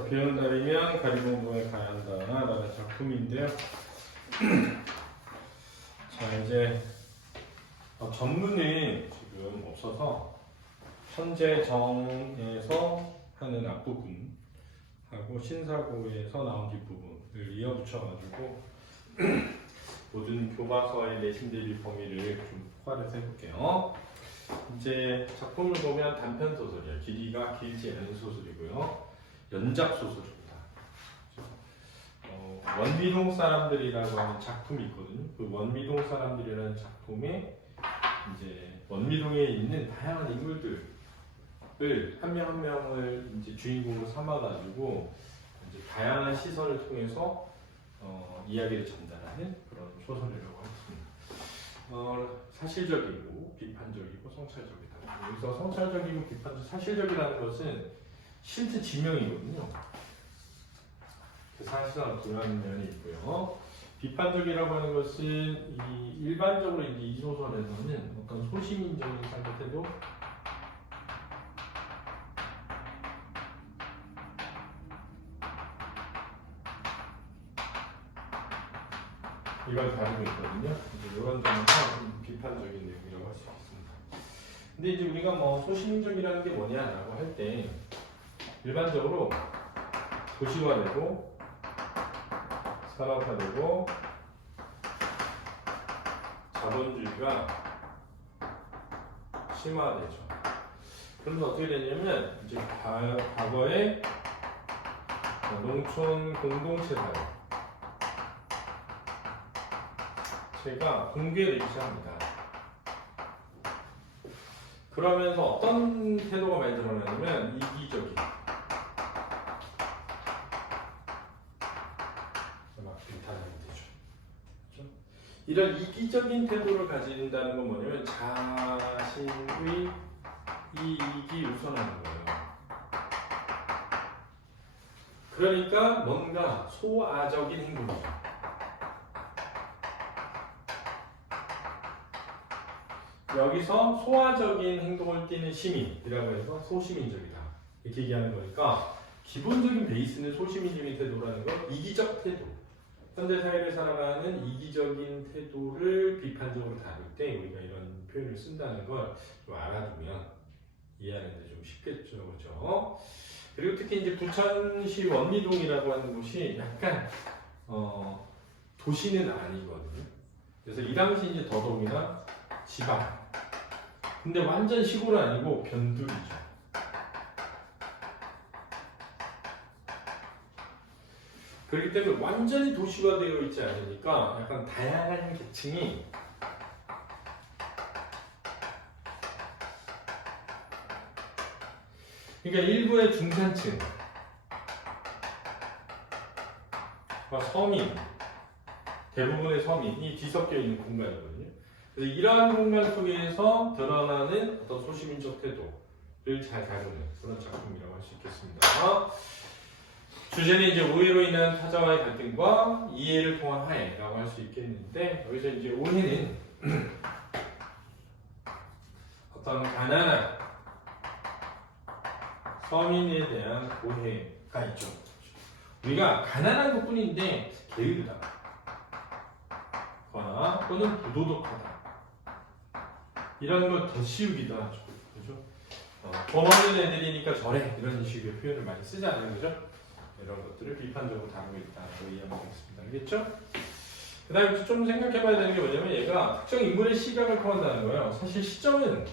자, 비 오는 날이면 가리봉동에 가야 한다라는 작품인데요. 자, 이제 전문이 지금 없어서 현재 정에서 하는 앞부분하고 신사고에서 나온 뒷부분을 이어붙여가지고 모든 교과서의 내신 대비 범위를 좀 포괄해서 해볼게요. 이제 작품을 보면 단편 소설이에요. 길이가 길지 않은 소설이고요. 연작 소설입니다. 원미동 사람들이라고 하는 작품이 있거든요. 그 원미동 사람들이라는 작품에 이제 원미동에 있는 다양한 인물들을 한 명 한 명을 이제 주인공으로 삼아가지고 이제 다양한 시선을 통해서 이야기를 전달하는 그런 소설이라고 하겠습니다. 사실적이고 비판적이고 성찰적이다. 여기서 성찰적이고 비판적, 사실적이라는 것은 실제 지명이거든요. 사실상 그런 면이 있고요. 비판적이라고 하는 것은 일반적으로 이 소설에서는 어떤 소시민적인 상태 태도, 이걸 다루고 있거든요. 이런 점에서 비판적인 내용이라고 할 수 있습니다. 근데 이제 우리가 소시민적이라는 게 뭐냐라고 할 때 일반적으로 도시화되고 산업화되고 자본주의가 심화되죠. 그러면 어떻게 되냐면 이제 과거에 농촌 공동체 사회가 붕괴되기 시작합니다. 그러면서 어떤 태도가 많이 드러나냐면 이기적인, 이런 이기적인 태도를 가진다는 건 뭐냐면 자신의 이익이 우선하는 거예요. 그러니까 뭔가 소아적인 행동이죠. 여기서 소아적인 행동을 띠는 시민이라고 해서 소시민적이다 이렇게 얘기하는 거니까 기본적인 베이스는 소시민적인 태도라는 건 이기적 태도, 현대 사회를 살아가는 이기적인 태도를 비판적으로 다룰 때 우리가 이런 표현을 쓴다는 걸 좀 알아두면 이해하는데 좀 쉽겠죠, 그렇죠? 그리고 특히 이제 부천시 원미동이라고 하는 곳이 약간 도시는 아니거든요. 그래서 이 당시 이제 더더욱이나 지방, 근데 완전 시골은 아니고 변두리죠. 그렇기 때문에 완전히 도시화되어 있지 않으니까 약간 다양한 계층이 그러니까 일부의 중산층과 서민, 대부분의 서민이 뒤섞여 있는 공간이거든요. 그래서 이러한 공간 속에서 드러나는 어떤 소시민적 태도를 잘 다루는 그런 작품이라고 할 수 있겠습니다. 주제는 이제 오해로 인한 타자와의 갈등과 이해를 통한 화해라고 할 수 있겠는데, 여기서 이제 오해는 어떤 가난한 서민에 대한 오해가 있죠. 우리가 가난한 것 뿐인데 게으르다 거나 또는 부도덕하다 이런 걸 더 씌우기도 하죠. 그죠? 돈 없는 애들이니까 저래 이런 식의 표현을 많이 쓰지 않는 거죠. 이런 것들을 비판적으로 다루고 있다고 이해하면 되겠습니다. 알겠죠? 그 다음에 좀 생각해 봐야 되는 게 뭐냐면 얘가 특정 인물의 시각을 통한다는 거예요. 사실 시점은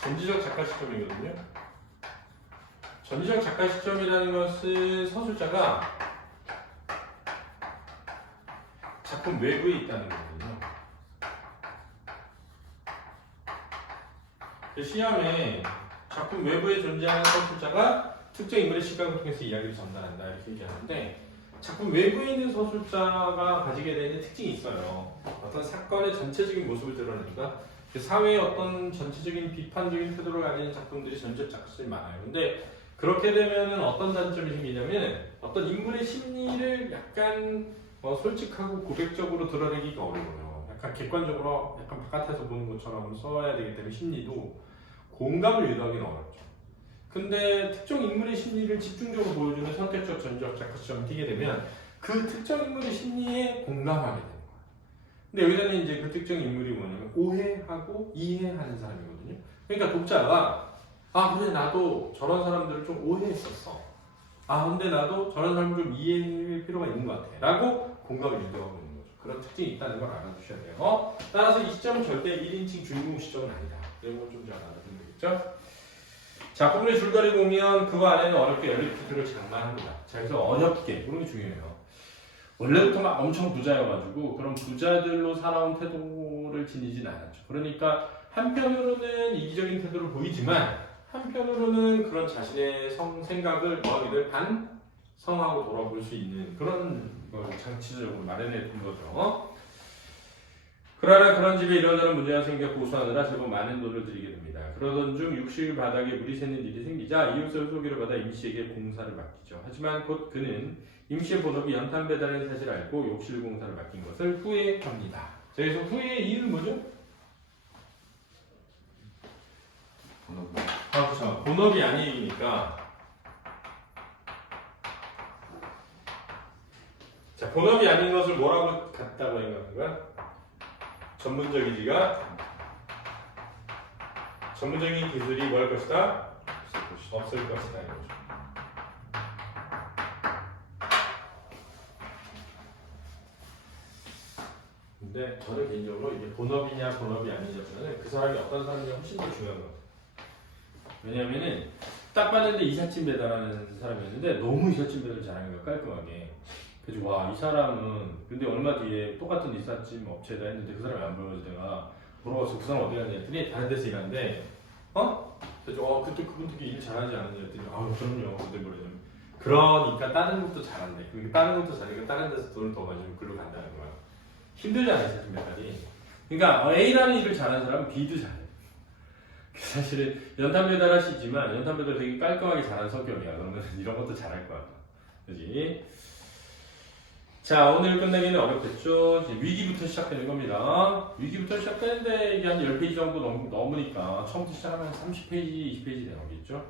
전지적 작가 시점이거든요. 전지적 작가 시점이라는 것은 서술자가 작품 외부에 있다는 거거든요. 시험에 작품 외부에 존재하는 서술자가 특정 인물의 시각을 통해서 이야기를 전달한다 이렇게 얘기하는데, 작품 외부에 있는 서술자가 가지게 되는 특징이 있어요. 어떤 사건의 전체적인 모습을 드러낸다. 사회의 어떤 전체적인 비판적인 태도를 가지는 작품들이 전적 작가들이 많아요. 근데 그렇게 되면은 어떤 단점이 생기냐면 어떤 인물의 심리를 약간 솔직하고 고백적으로 드러내기가 어려워요. 약간 객관적으로 약간 바깥에서 보는 것처럼 써야 되기 때문에 심리도 공감을 유도하기는 어렵죠. 근데 특정 인물의 심리를 집중적으로 보여주는 선택적 전적 작가 시점을 띄게 되면 그 특정 인물의 심리에 공감하게 되는 거예요. 근데 여기서는 이제 그 특정 인물이 뭐냐면 오해하고 이해하는 사람이거든요. 그러니까 독자가 아 그래 나도 저런 사람들을 좀 오해했었어. 아 근데 나도 저런 사람을 좀 이해할 필요가 있는 것 같아. 라고 공감을 유도하고 있는 거죠. 그런 특징이 있다는 걸 알아두셔야 돼요. 따라서 이 시점은 절대 1인칭 주인공 시점은 아니다. 이런 걸 좀 잘 알아두면 되겠죠. 자, 꿈의 줄거리 보면 그 안에는 어렵게 연립투표를 장만합니다. 자, 그래서 어렵게, 그런 게 중요해요. 원래부터 막 엄청 부자여가지고 그런 부자들로 살아온 태도를 지니진 않았죠. 그러니까 한편으로는 이기적인 태도를 보이지만 한편으로는 그런 자신의 생각을 뭐하기를 반성하고 돌아볼 수 있는 그런 걸 장치적으로 마련해 둔 거죠. 그러나 그런 집에 이런저런 문제가 생겨 고수하느라 제법 많은 돈을 들이게 됩니다. 그러던 중 욕실 바닥에 물이 새는 일이 생기자 이웃을 소개를 받아 임씨에게 공사를 맡기죠. 하지만 곧 그는 임씨의 본업이 연탄 배달의 사실을 알고 욕실 공사를 맡긴 것을 후회합니다. 자, 여기서 후회의 이유는 뭐죠? 그렇죠. 본업이 아니니까. 자, 본업이 아닌 것을 뭐라고 같다고 생각한 거야? 전문적이지가 전문적인 기술이 뭘 것이다? 없을 것이다. 이거죠. 근데 저는 개인적으로 이게 본업이냐 본업이 아니냐보다는 그 사람이 어떤 사람이냐 훨씬 더 중요한 것 같아요. 왜냐면은 딱 봤는데 이삿짐 배달하는 사람이었는데 너무 이삿짐 배달 잘하는 거야, 깔끔하게. 그래서 와, 이 사람은 근데 얼마 뒤에 똑같은 이삿짐 업체에다 했는데 그 사람이 안 보여서 내가 물어봐서 그 사람 어디 갔냐 했더니 다른 데서 일하는데 그래서 그때 그분 되게 일 잘하지 않느냐 했더니 그럼요. 근데 뭐냐면 그러니까 다른 것도 잘한대. 그러니까 다른 것도 잘하니까 다른 데서 돈을 더 가지고 글로 간다는 거야. 힘들잖아, 이삿짐 배달이. 그러니까 A라는 일을 잘하는 사람은 B도 잘해. 사실은 연탄 배달 하시지만 연탄 배달 되게 깔끔하게 잘하는 성격이야. 그러면 이런 것도 잘할 거야. 그지? 자, 오늘 끝내기는 어렵겠죠? 이제 위기부터 시작되는 겁니다. 위기부터 시작되는데 이게 한 10페이지 정도 넘으니까 처음부터 시작하면 30페이지, 20페이지 되겠죠?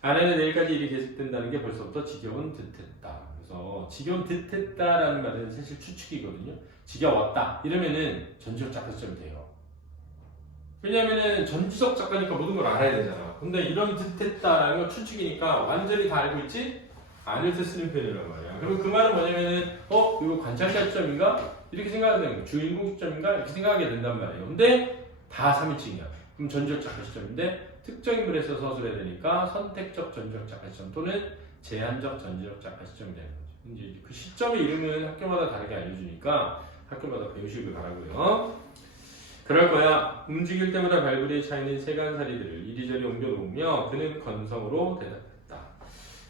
아내는 내일까지 일이 계속된다는 게 벌써부터 지겨운 듯했다. 그래서 지겨운 듯했다라는 말은 사실 추측이거든요. 지겨웠다. 이러면은 전지적 작가 시점이 돼요. 왜냐면은 전지적 작가니까 모든 걸 알아야 되잖아. 근데 이런 듯했다라는 건 추측이니까 완전히 다 알고 있지? 않을 때 쓰는 표현이란 말이야. 그럼 그 말은 뭐냐면은 이거 관찰자 시점인가? 이렇게 생각하게 되는 거야. 주인공 시점인가? 이렇게 생각하게 된단 말이에요. 근데 다 3인칭이야. 그럼 전지적 작가 시점인데 특정 인물에서 서술해야 되니까 선택적 전지적 작가 시점 또는 제한적 전지적 작가 시점이 되는 거죠. 이제 그 시점의 이름은 학교마다 다르게 알려주니까 학교마다 배우시길 바라고요. 그럴 거야. 움직일 때마다 발부리에 차이는 세간살이들을 이리저리 옮겨놓으며 그는 건성으로 대답했다.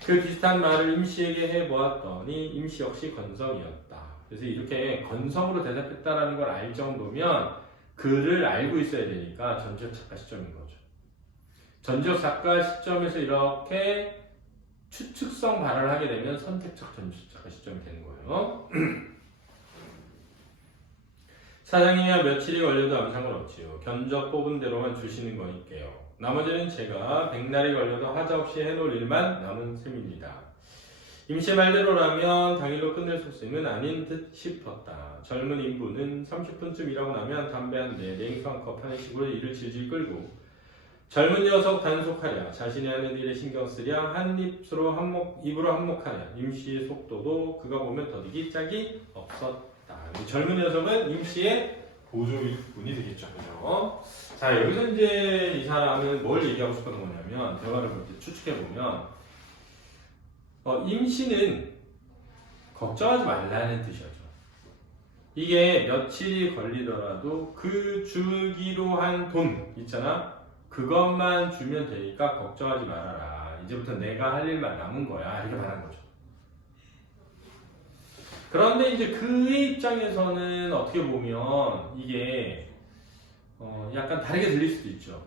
그 비슷한 말을 임씨에게 해보았더니 임씨 역시 건성이었다. 그래서 이렇게 건성으로 대답했다라는 걸 알 정도면 그를 알고 있어야 되니까 전지적 작가 시점인 거죠. 전지적 작가 시점에서 이렇게 추측성 발언을 하게 되면 선택적 전지적 작가 시점이 되는 거예요. 사장님이야 며칠이 걸려도 아무 상관없지요. 견적 뽑은 대로만 주시는 거니까요. 나머지는 제가 백날이 걸려도 하자 없이 해놓을 일만 남은 셈입니다. 임시 말대로라면 당일로 끝낼 속셈은 아닌 듯 싶었다. 젊은 인부는 30분쯤 일하고 나면 담배 한 대, 냉수 한 컵 하는 식으로 일을 질질 끌고 젊은 녀석 단속하랴, 자신이 하는 일에 신경 쓰랴, 입으로 한몫하랴. 임시의 속도도 그가 보면 더디기 짝이 없었다. 젊은 녀석은 임시의 보조분이 되겠죠. 그죠? 자, 여기서 이제 이 사람은 뭘 얘기하고 싶었던 거냐면, 대화를 그렇게 추측해보면, 임시는 걱정하지 말라는 뜻이었죠. 이게 며칠이 걸리더라도 그 주기로 한 돈 있잖아? 그것만 주면 되니까 걱정하지 말아라. 이제부터 내가 할 일만 남은 거야. 이렇게 말한 거죠. 그런데 이제 그의 입장에서는 어떻게 보면 이게 약간 다르게 들릴 수도 있죠.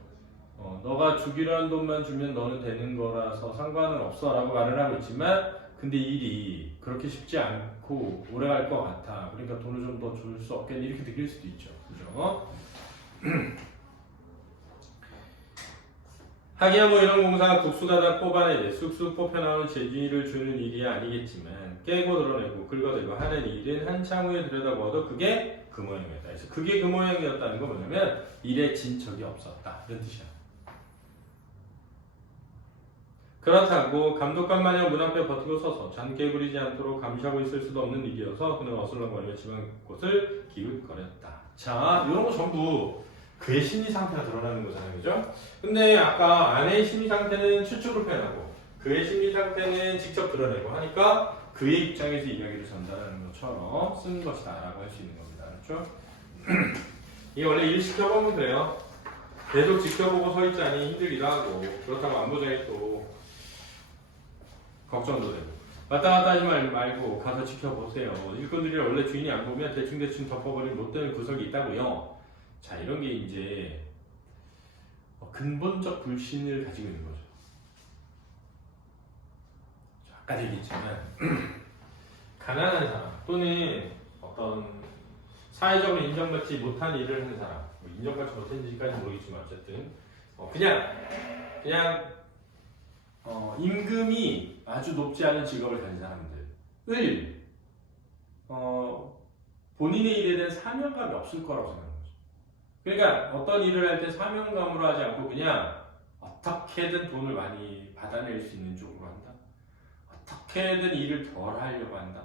너가 주기로 한 돈만 주면 너는 되는 거라서 상관은 없어 라고 말을 하고 있지만 근데 일이 그렇게 쉽지 않고 오래 갈 것 같아. 그러니까 돈을 좀 더 줄 수 없겠니? 이렇게 들릴 수도 있죠. 그죠? 하기야 뭐 이런 공사가 국수가다 뽑아내되 쑥쑥 뽑혀나오는 재주를 주는 일이 아니겠지만 깨고 드러내고 긁어대고 하는 일은 한참 후에 들여다보아도 그게 그 모양이었다. 그래서 그게 그 모양이었다는 건 뭐냐면 일에 진척이 없었다. 이런 뜻이야. 그렇다고 감독관 마냥 문 앞에 버티고 서서 잔 깨부리지 않도록 감시하고 있을 수도 없는 일이어서 그는 어슬렁거리며 집안 곳을 기웃거렸다. 자, 이런 거 전부 그의 심리 상태가 드러나는 거잖아요. 그죠? 근데 아까 아내의 심리 상태는 추측을 표현하고 그의 심리 상태는 직접 드러내고 하니까 그의 입장에서 이야기를 전달하는 것처럼 쓴 것이다 라고 할 수 있는 겁니다. 그렇죠? 이게 원래 일 시켜보면 그래요. 계속 지켜보고 서 있자니 힘들기도 하고 그렇다고 안보자니 또 걱정도 되고 왔다 갔다 하지 말고 가서 지켜보세요. 일꾼들이 원래 주인이 안 보면 대충대충 덮어버린 못되는 구석이 있다고요. 자, 이런 게 이제 근본적 불신을 가지고 있는 거죠. 아까 얘기했지만 가난한 사람 또는 어떤 사회적으로 인정받지 못한 일을 하는 사람, 뭐 인정받지 못했는지까지는 모르겠지만 어쨌든 그냥 임금이 아주 높지 않은 직업을 가진 사람들을 본인의 일에 대한 사명감이 없을 거라고 생각합니다. 그러니까 어떤 일을 할 때 사명감으로 하지 않고 그냥 어떻게든 돈을 많이 받아낼 수 있는 쪽으로 한다. 어떻게든 일을 덜 하려고 한다.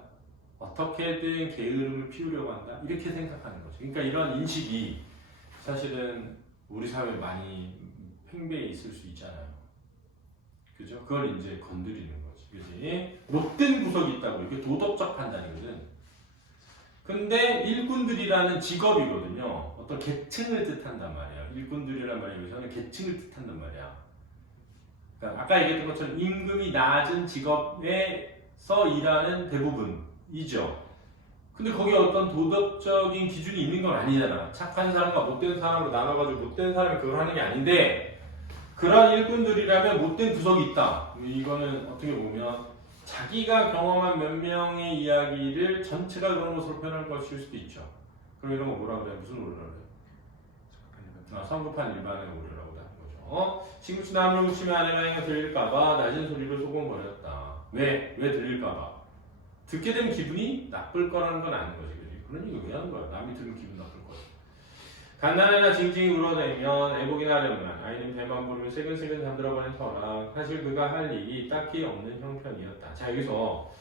어떻게든 게으름을 피우려고 한다. 이렇게 생각하는 거죠. 그러니까 이런 인식이 사실은 우리 사회에 많이 팽배해 있을 수 있잖아요. 그죠? 그걸 이제 건드리는 거지. 그지? 못된 구석이 있다고. 이게 도덕적 판단이거든. 근데 일꾼들이라는 직업이거든요. 어떤 계층을 뜻한단 말이야. 일꾼들이란 말이 여기서는 계층을 뜻한단 말이야. 그러니까 아까 얘기했던 것처럼 임금이 낮은 직업에서 일하는 대부분이죠. 근데 거기에 어떤 도덕적인 기준이 있는 건 아니잖아. 착한 사람과 못된 사람으로 나눠가지고 못된 사람이 그걸 하는 게 아닌데 그런 일꾼들이라면 못된 구석이 있다. 이거는 어떻게 보면 자기가 경험한 몇 명의 이야기를 전체가 그런 것으로 표현할 것일 수도 있죠. 그럼 이런 거 뭐라 그래? 무슨 오류라 그래? 성급한 일반의 오류라고 하는 거죠. 친구치 나무를 붙이면 아내가 행가 들릴까봐 낮은 소리를 소곤거렸다. 왜 들릴까봐? 듣게 되면 기분이 나쁠 거라는 건 아는 거지. 그지? 그런 얘기 왜 하는 거야? 남이 들으면 기분 나쁠 거야. 갓난아이나 징징이 울어대면 애복이나 하려면 아이는 배만 부르면 새근새근 잠들어버린 터라 사실 그가 할 일이 딱히 없는 형편이었다. 자, 여기서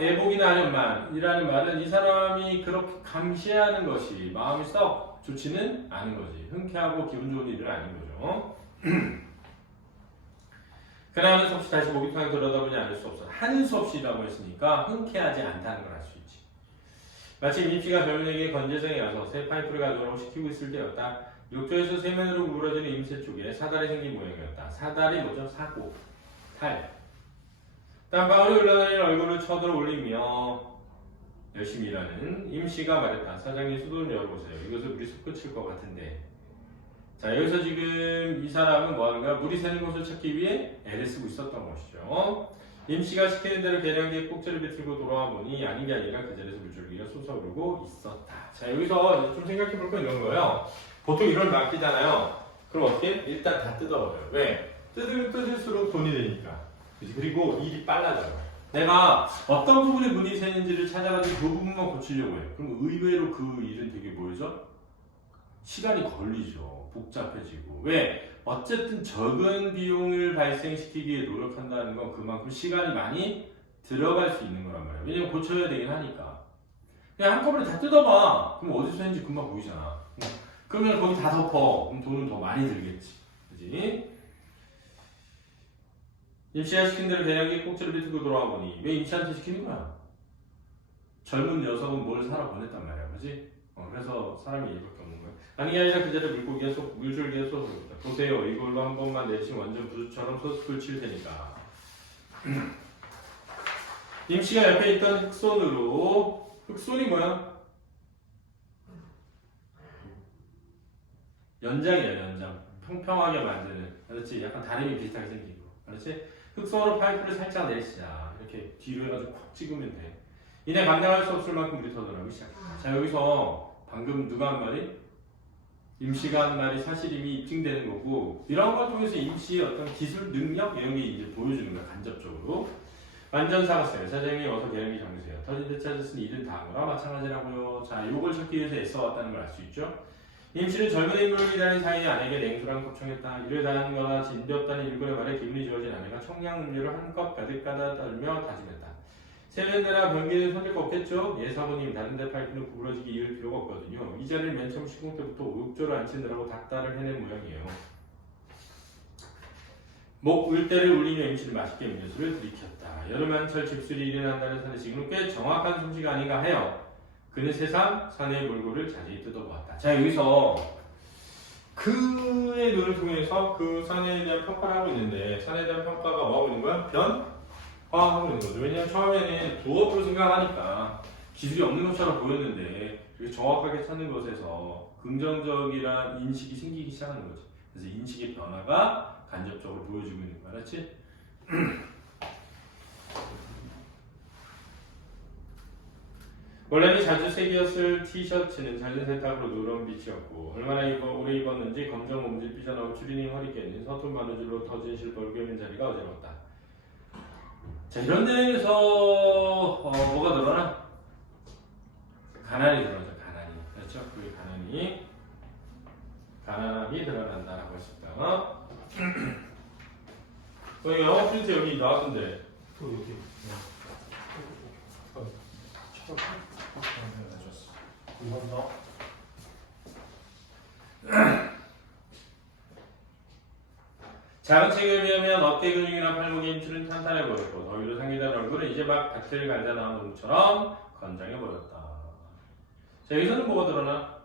애복이나 하려만이라는 말은 이 사람이 그렇게 감시하는 것이 마음이 썩 좋지는 않은 거지. 흔쾌하고 기분 좋은 일은 아닌 거죠. 그러나 하는 수 없이 다시 목욕탕에 들여다보지 않을 수 없어. 하는 수 없이라고 했으니까 흔쾌하지 않다는 걸 알 수 있지. 마침 임씨가 젊은이에게 건재성에 와서 새 파이프를 가져오라고 시키고 있을 때였다. 욕조에서 세면으로 우러지는 임새 쪽에 사달이 생긴 모양이었다. 사달이 뭐죠? 사고, 탈. 땀방울이 흘러다니는 얼굴을 쳐들어 올리며 열심히 일하는 임씨가 말했다. 사장님 수도를 열어보세요. 이것을 물이 솟구칠 것 같은데. 자, 여기서 지금 이 사람은 뭐 하는가? 물이 새는 곳을 찾기 위해 애를 쓰고 있었던 것이죠. 임씨가 시키는 대로 계량기에 꼭지를 비틀고 돌아와 보니 아닌 게 아니라 그 자리에서 물줄기가 솟아오르고 있었다. 자, 여기서 좀 생각해 볼 건 이런 거예요. 보통 이걸 맡기잖아요. 그럼 어떻게? 일단 다 뜯어버려요. 왜? 뜯으면 뜯을수록 돈이 되니까. 그치? 그리고 일이 빨라져요. 내가 어떤 부분에 문이 새는지를 찾아가지고 그 부분만 고치려고 해요. 그럼 의외로 그 일은 되게 뭐죠? 시간이 걸리죠. 복잡해지고. 왜? 어쨌든 적은 비용을 발생시키기 위해 노력한다는 건 그만큼 시간이 많이 들어갈 수 있는 거란 말이에요. 왜냐면 고쳐야 되긴 하니까. 그냥 한꺼번에 다 뜯어봐. 그럼 어디서 했는지 금방 보이잖아. 그러면 거기 다 덮어. 그럼 돈은 더 많이 들겠지. 그지? 임씨가 시킨 대로 계량기에 꼭지를 비틀고 돌아와 보니 왜 임씨한테 시키는 거야? 젊은 녀석은 뭘 살아 보냈단 말이야. 그지? 그래서 사람이 이밖에 없는 거야. 아니 아니라 그 자리에 물줄기에 쏟아졌다. 보세요. 이걸로 한 번만 내치면 완전 부두처럼 소스를 칠 테니까. 임씨가 옆에 있던 흑손으로 흑손이 뭐야? 연장이야, 연장. 평평하게 만드는. 그렇지? 약간 다리미 비슷하게 생긴 거. 그렇지? 흑손으로 파이프를 살짝 내리자. 이렇게 뒤로 해가지고 콕 찍으면 돼. 이내 감당할 수 없을 만큼 물이 터져나오기 시작했다. 자, 여기서 방금 누가 한 말이? 임씨가 한 말이 사실임이 입증되는 거고 이런 걸 통해서 임씨의 어떤 기술 능력 이런 게 이제 보여주는 거야 간접적으로. 완전 사갔어요. 사장님 어서 계량기 잡으세요. 터진 데 찾았으니 일은 다 한 거라 마찬가지라고요. 자, 요걸 찾기 위해서 애써왔다는 걸 알 수 있죠. 임씨는 젊은 인물을 기다린 사이에 아내에게 냉수랑 곱청했다. 일을 다하는 거나 진되었다는 일꾼의 말에 기분이 좋아진 아내가 청량 음료를 한껏 가득 가다 떨며 다짐했다. 세면대나 변기는 손댈 거 없겠죠? 예 사모님 다른 데 파이프는 구부러지게 이을 필요가 없거든요. 이 자리를 맨 처음 시공 때부터 욕조를 안 치느라고 닭다를 해낸 모양이에요. 목 울대를 울리며 임씨는 맛있게 음료수를 들이켰다. 여름 한철 집수리 일어난다는 사내식은 꽤 정확한 솜씨가 아닌가 해요. 그는 새삼 사내의 몰골을 자세히 뜯어보았다. 자, 여기서 그의 눈을 통해서 그 사내에 대한 평가를 하고 있는데 사내에 대한 평가가 뭐하고 있는 거야? 변화하고 있는 거죠. 왜냐하면 처음에는 부업으로 생각하니까 기술이 없는 것처럼 보였는데 그게 정확하게 찾는 것에서 긍정적이란 인식이 생기기 시작하는 거지. 그래서 인식의 변화가 간접적으로 보여주고 있는 거야. 알았지? 원래는 자주 새겼을 티셔츠는 잦은 세탁으로 노란 빛이었고 얼마나 오래 입었는지 검정 몸질 삐져나온 추리닝 허리깨는 서툰 바느질로 터진 실벌 꿰맨 자리가 어지러웠다. 자, 이런 데에서 뭐가 드러나? 가난이 드러나죠. 가난이. 그렇죠? 그 가난함이 드러난다라고 할 수 있다. 여기 영어 프린트 여기 나왔던데. 또 여기. 이건 작은 책에 비하면 어깨 근육이나 팔목의 힘줄은 탄탄해 보였고 더위로 상기된 얼굴은 이제 막 밭을 갈다 나온 놈처럼 건장해 보였다. 자, 여기서는 뭐가 드러나?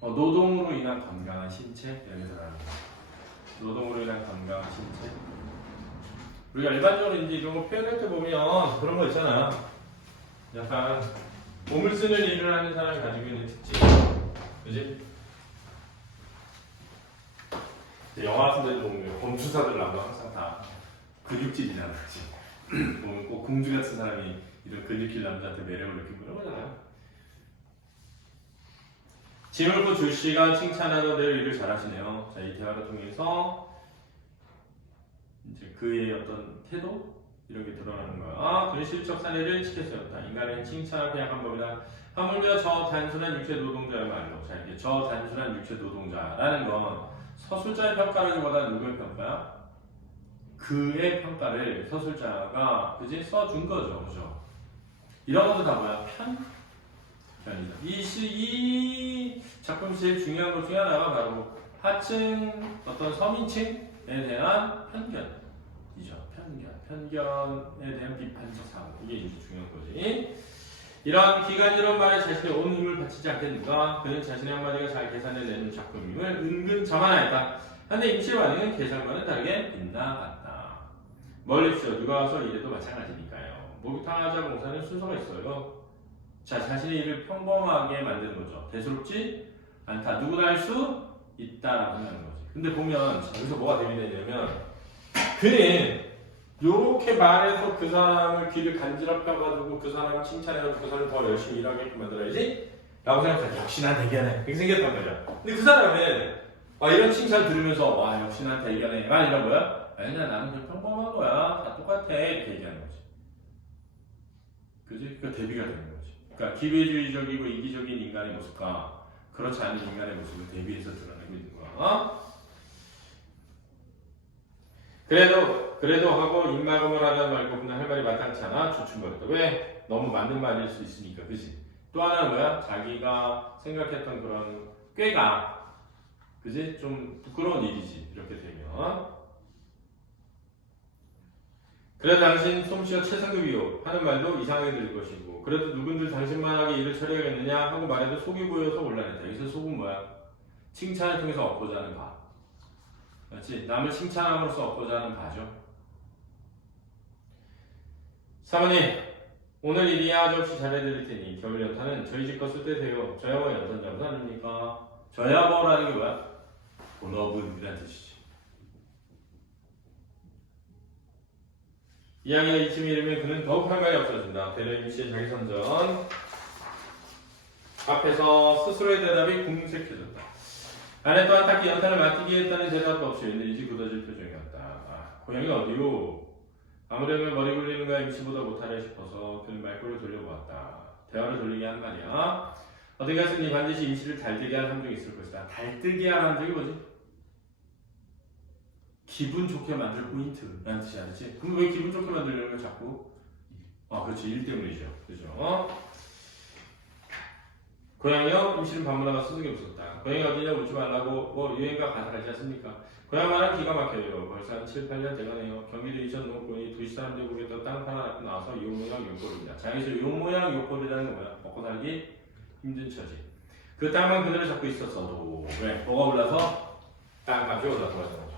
노동으로 인한 건강한 신체 여기 들어가는 거. 노동으로 인한 건강한 신체. 우리가 일반적으로 이제 이런 거 표현할 때 보면 그런 거 있잖아. 약간 몸을 쓰는 일을 하는 사람이 가지고 있는 특징, 그지? 영화 같은 데도 보면 검투사들 나오면 항상 다 근육질이잖아, 그지? 보면 꼭 공주 같은 사람이 이런 근육질 남자한테 매력을 느끼고 그런 거잖아요. 지물고 줄씨가 칭찬하던 대로 일을 잘하시네요. 자, 이 대화를 통해서 이제 그의 어떤 태도 이런 게 드러나는 거야. 그는 실적 사례를 지켰었다. 인간은 칭찬을 배양한 법이다. 하물며 저 단순한 육체 노동자야말로. 자, 이게 저 단순한 육체 노동자라는 건 서술자의 평가라기보다 누구의 평가야? 그의 평가를 서술자가 그지 써준 거죠, 그죠? 이런 것도 다 뭐야? 편이다. 이 작품 제일 중요한 것 중에 하나가 바로 하층 어떤 서민층에 대한 편견이죠. 편견에 대한 비판적 사고. 이게 이제 중요한 거지. 이러한 기간이란 말에 자신의 온 힘을 바치지 않겠는가? 그는 자신의 한마디가 잘 계산해내는 작품임을 은근 자만하였다. 한데 임시의 반응은 계산과는 다르게 빗나갔다. 멀리시오. 누가 와서 일해도 마찬가지니까요. 목욕탕 하자 공사는 순서가 있어요. 자, 자신의 일을 평범하게 만드는 거죠. 대수롭지 않다. 누구나 할 수 있다라고 하는 거지. 근데 보면 여기서 뭐가 대비되냐면 그는 요렇게 말해서 그 사람을 귀를 간지럽혀가지고 그 사람을 칭찬해가지고 그 사람을 더 열심히 일하게끔 만들어야지 라고 생각하지. 역시 난 대견해. 그렇게 생겼단 말이야. 근데 그 사람은 이런 칭찬 들으면서 와 역시 난 대견해 막 이런 거야? 아니야 나는 그냥 평범한 거야. 다 똑같아. 이렇게 얘기하는 거지. 그지? 그러니까 대비가 되는 거지. 그러니까 기회주의적이고 이기적인 인간의 모습과 그렇지 않은 인간의 모습을 대비해서 드러내고 있는 거야. 그래도 하고 입막음을 하다 말고 그냥 할 말이 마땅치 않아 주춤거렸다. 왜? 너무 맞는 말일 수 있으니까, 그지? 또 하나는 뭐야? 자기가 생각했던 그런 꾀가, 그지? 좀 부끄러운 일이지. 이렇게 되면. 그래 당신 솜씨가 최상급이요 하는 말도 이상하게 들릴 것이고 그래도 누군들 당신만하게 일을 처리하겠느냐 하고 말해도 속이 보여서 곤란했다. 여기서 속은 뭐야? 칭찬을 통해서 얻고자 하는 바. 그렇지? 남을 칭찬함으로써 얻고자 하는 바죠. 사모님, 오늘 일이 아주 없이 잘해드릴 테니 겨울 연탄은 저희 집 거 쓸 때 되요. 저야뭐 연탄 작업 아닙니까? 저야뭐라는 게 뭐야? 본업은이란 뜻이지. 이야기가 이쯤에 이르면 그는 더욱 할 말이 없어진다. 대려 임시의 자기 선전. 앞에서 스스로의 대답이 궁색해졌다. 아내 또한 딱히 연탄을 맡기게 했다는 대답도 없이 왠지 굳어질 표정이었다. 고향이 어디요? 아무래도 머리 굴리는 거야 임시보다 못하려 싶어서 그는 말꼬리를 돌려보았다. 대화를 돌리게 한 말이야. 어디 갔으니 반드시 임시를 달뜨게 할 함정이 있을 것이다. 달뜨게 할 함정이 뭐지? 기분 좋게 만들 포인트라는 뜻이 알지? 그럼 왜 기분 좋게 만들려는 거야 자꾸? 그렇지. 일 때문이죠. 그죠? 고향이요? 임시는 방문하다 스승이 없었다. 고향이 어디냐 묻지 말라고 유행가 가사 가지 않습니까? 고향 말은 기가 막혀요. 벌써 한 7, 8년 돼가네요. 경기도 이천 농촌이 도시 사람들 보겠다 땅 하나 갖고 나와서 요 모양 요 꼴입니다. 자, 여기서 요 모양 요 꼴이라는 건 뭐야? 먹고 살기 힘든 처지. 그 땅만 그대로 잡고 있었어도 왜? 뭐가 올라서? 땅값이 올라서 가는 거죠.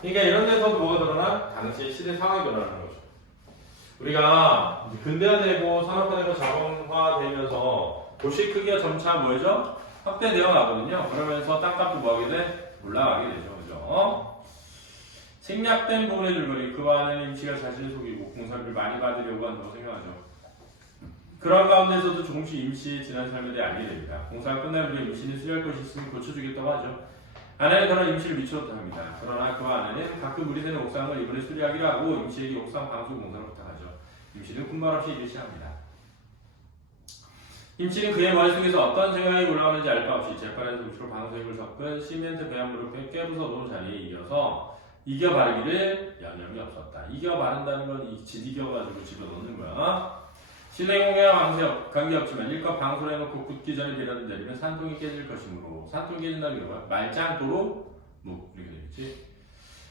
그러니까 이런 데서도 뭐가 드러나? 당시의 시대 상황이 드러나는 거죠. 우리가 근대화되고 산업화되고 자본화되면서 도시 크기가 점차 뭐죠? 확대되어 가거든요. 그러면서 땅값도 뭐하게 돼? 올라가게 되죠. 그죠? 생략된 부분의 줄거리, 그 안에는 임시가 자신을 속이고 공사비를 많이 받으려고 한다고 생각하죠. 그런 가운데서도 조금씩 임시의 지난 삶에 대해 알게 됩니다. 공사가 끝날 후에 임시는 수리할 것이 있으면 고쳐주겠다고 하죠. 아내는 그런 임시를 미쳤다 합니다. 그러나 그 아내는 가끔 우리 세는 옥상을 이번에 수리하기로 하고 임시에게 옥상 방수 공사를 부탁하죠. 임시는 군말 없이 일을 시작합니다. 임시는 그의 머릿속에서 어떤 생각이 올라오는지 알 바 없이 재빨간 솜씨로 방수액을 섞은 시멘트 배합물을 깨부숴 놓은 자리에 이겨 바르기를 여념이 없었다. 이겨 바른다는 건 지디겨가지고 집어넣는 거야. 실내 공해와 관계없지만 일껏 방수를 해놓고 굳기 전에 비라도 내리면 산통이 깨질 것이므로 산통이 깨진다는 게 뭐야? 말짱도로 묵 이렇게 되겠지.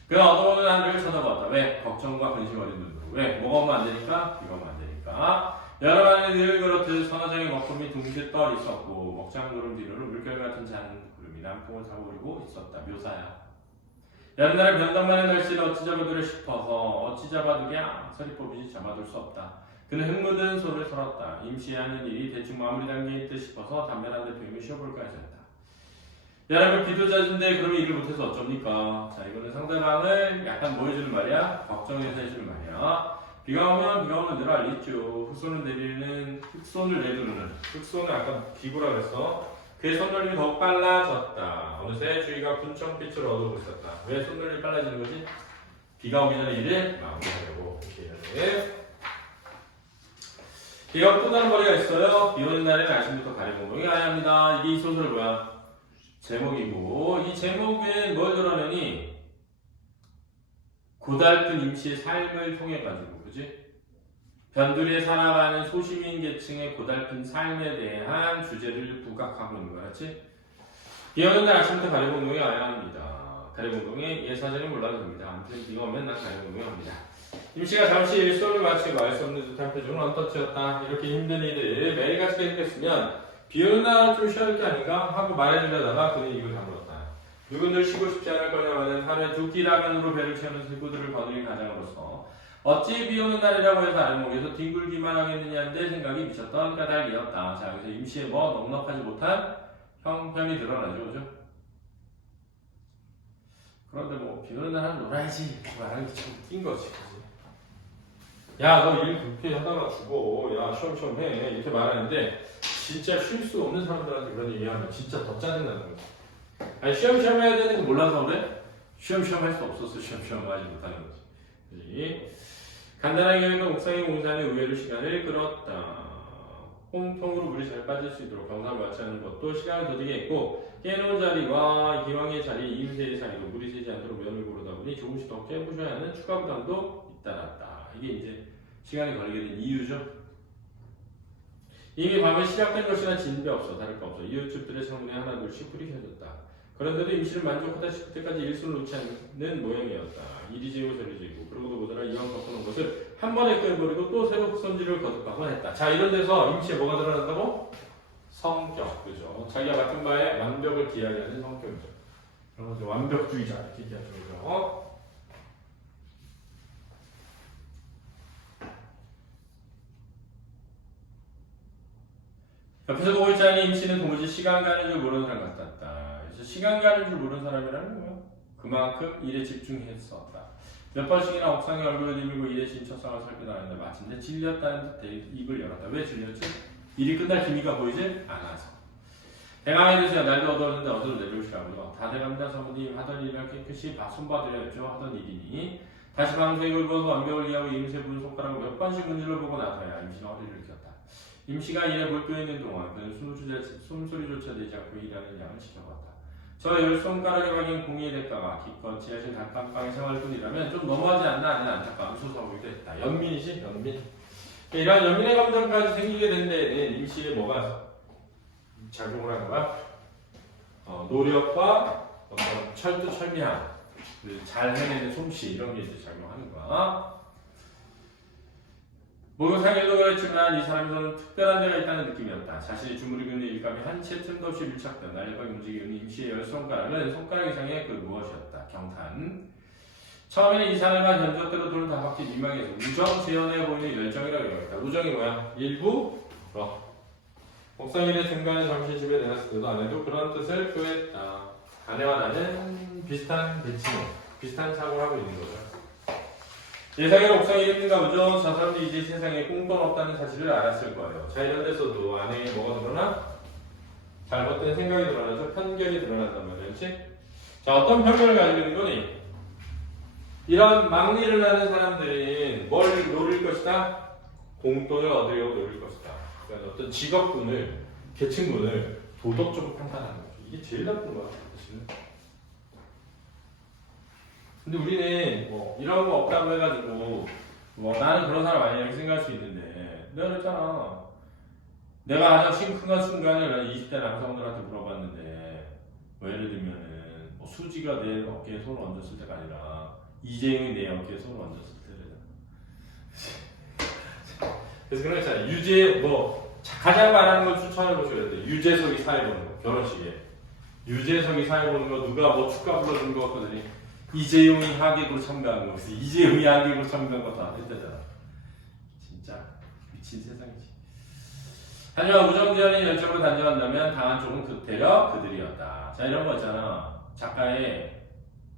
그는 어두운 하늘을 쳐다보았다. 왜? 걱정과 근심 어린 눈으로. 왜? 뭐가 오면 안 되니까? 비가 오면 안 되니까. 여름안에 늘 그렇듯 서너장의 먹구름이 둥실 떠 있었고 먹장구름 뒤로는 물결 같은 잔구름이 남풍을 타고 오르고 있었다. 묘사야. 여름날의 변덕만의 날씨를 어찌 잡아두려 싶어서 어찌 잡아두랴 서리 뽑이지 잡아둘 수 없다. 그는 흙묻은 손을 설었다. 임시에 하는 일이 대충 마무리 단계인 듯 싶어서 담배 한 대 피우며 쉬어볼까 했었다. 여러분 비도 잦은데 그러면 일을 못해서 어쩝니까? 자 이거는 상대방을 약간 뭐 해주는 말이야? 걱정해서 해주는 말이야. 비가 오면 늘 알겠죠. 흑손을 내두르는 흑손을 아까 기구라 그랬어. 그의 손놀림이 더욱 빨라졌다. 어느새 주위가 분청빛을 얻어오고 있었다. 왜 손놀림이 빨라지는 거지? 비가 오기 전에 일을 마무리하려고 이렇게. 비가 또 다른 머리가 있어요. 비 오는 날에는 아침부터 가래공동이 가야 합니다. 이게 이 소설 뭐야? 제목이고 이 제목에 뭘 드러내니? 고달픈 임시의 삶을 통해 가지고 그지? 변두리에 살아가는 소시민 계층의 고달픈 삶에 대한 주제를 부각하고 있는 거야, 그렇지? 비 오는 날 아침부터 가래공동에 가야 합니다. 가래공동에 예사전에 몰라도 됩니다. 아무튼 비가 오면 난 가래공동에 갑니다. 임시가 잠시 일손을 마치고 알 수 없는 듯한 표정은 언짢지었다. 이렇게 힘든 일을 매일같이 계속했으면 비 오는 날 좀 쉬어야 할 게 아닌가 하고 말해주려다가 그는 입을 다물었다. 누군들 쉬고 싶지 않을 거냐마는 하루에 2끼 라면으로 배를 채우는 식구들을 거느린 가장으로서 어찌 비 오는 날이라고 해서 아랫목에서 뒹굴기만 하겠느냐는데 생각이 미쳤던 까닭이었다. 자 여기서 임시의 넉넉하지 못한 형편이 드러나죠. 그죠? 그런데 비 오는 날 놀아야지 말하는 게 참 웃긴 거지. 야 너 일 급히 하다가 죽어. 야 쉬엄쉬엄 해. 이렇게 말하는데 진짜 쉴 수 없는 사람들한테 그런 얘기하면 진짜 더 짜증나는 거지. 아니 쉬엄쉬엄 해야 되는 거 몰라서 그래? 쉬엄쉬엄 할 수 없었어. 쉬엄쉬엄 하지 못하는 거지. 그치? 간단하게 하니까 옥상의 공사에 의외로 시간을 끌었다. 홈통으로 물이 잘 빠질 수 있도록 경사를 맞추는 것도 시간을 더디게 했고 깨놓은 자리와 기왕의 자리, 임세의 자리도 물이 새지 않도록 면을 고르다 보니 조금씩 더 깨부셔야 하는 추가 부담도 잇따랐다. 이게 이제 시간이 걸리게 된 이유죠. 이미 밤에 시작된 것이나 진배 없어 다를 거 없어. 이웃집들의 창문에 하나둘씩 불이 켜졌다. 그런데도 임시는 만족하다 싶을 때까지 일손을 놓지 않는 모양이었다. 이리 지고 저리 지고 그러고도 모자라 이왕 덮어놓은 것을 한 번에 끄버리고 또 새로 손질을 거듭하곤 했다. 자 이런 데서 임시에 뭐가 드러난다고? 성격, 그죠? 자기가 맡은 바에 완벽을 기하게 성격이죠. 그런 거죠. 완벽주의자 이렇게 얘기하죠. 그죠? 옆에서 보고 있자니 임시는 도무지 시간 가는 줄 모르는 사람 같았다. 그래서 시간 가는 줄 모르는 사람이라는 거야. 그만큼 일에 집중했었다. 몇 번씩이나 옥상에 얼굴을 내밀고 일의 진척성을 살펴나는데 마침내 질렸다는 듯 입을 열었다. 왜 질렸지? 일이 끝날 기미가 보이지 않아서. 대강에 대해서 날도 얻었는데 어디로 내려오시라고요. 다 돼갑니다 사모님. 하던 일을 깨끗이 손봐드려야죠. 하던 일이니 다시 방석을 입어서 완벽을 이해하고 임시의 분 손가락을 몇 번씩 문질러 보고 나서야 임시는 허리를 켰다. 임시가 일에 몰두해 있는 동안 그는 숨소리조차 내지 않고 일하는 양을 지켜봤다. 저 열 손가락에 박인 공의의 대가가 기껏 지하실 단칸방의 생활뿐이라면 좀 너무하지 않나 하는 안타까움 소소하기도 했다. 연민이지 연민. 이러한 연민의 감정까지 생기게 된 데에는 임시의 뭐가 작용을 하는 거야? 노력과 어떤 철두철미함, 잘 해내는 솜씨 이런 게 이제 작용하는 거야. 목욕탕에도 그렇지만 이 사람에서는 특별한 데가 있다는 느낌이었다. 자신이 주무르고 있는 일감이 한 채 틈도 없이 밀착된 날렵하게 움직이는 임시의 열 손가락은 손가락 이상의 그 무엇이었다. 경탄. 처음에는 이 사람과 견적대로 돈을 다 받기 민망해서 우정 재현해 보이는 열정이라고 여겼다. 우정이 뭐야? 일부 목상일의 중간에 잠시 집에 내놨을 때도 아내도 그런 뜻을 표했다. 아내와 나는 비슷한 배치모, 비슷한 사고를 하고 있는 거죠. 예상에 옥상에 있는가 보죠. 저 사람들이 이제 세상에 꽁돈 없다는 사실을 알았을 거예요. 자, 이런 데서도 아내의 뭐가 드러나? 잘못된 생각이 드러나죠. 편견이 드러난단 말이야. 그렇지? 자, 어떤 편견을 가지고 있는 거니? 이런 막리를 하는 사람들은 뭘 노릴 것이다? 공돈을 얻으려고 노릴 것이다. 그러니까 어떤 직업군을, 계층군을 도덕적으로 판단하는 거죠. 이게 제일 나쁜 거야, 사실은. 근데 우리는 뭐 이런 거 없다고 해가지고 뭐 나는 그런 사람 아니야 이렇게 생각할 수 있는데 내가 그랬잖아. 내가 가장 심쿵한 순간에 20대 남성들한테 물어봤는데 뭐 예를 들면은 뭐 수지가 내 어깨에 손을 얹었을 때가 아니라 이재용이 내 어깨에 손을 얹었을 때래잖아. 그래서 그런 거 있잖아. 유재 뭐 가장 말하는 걸 추천해 보시면 돼. 유재석이 사회 보는 거 결혼식에 유재석이 사회 보는 거 누가 뭐 축가 불러준 거 같거든요. 이재용이 하객으로 참가한 거, 그래서 이재용이 하객으로 참가한 거 다 했다잖아. 진짜 미친 세상이지. 하지만 우정재현이 열정으로 단정한다면 당한 쪽은 되려 그들이었다. 자, 이런 거 있잖아. 작가의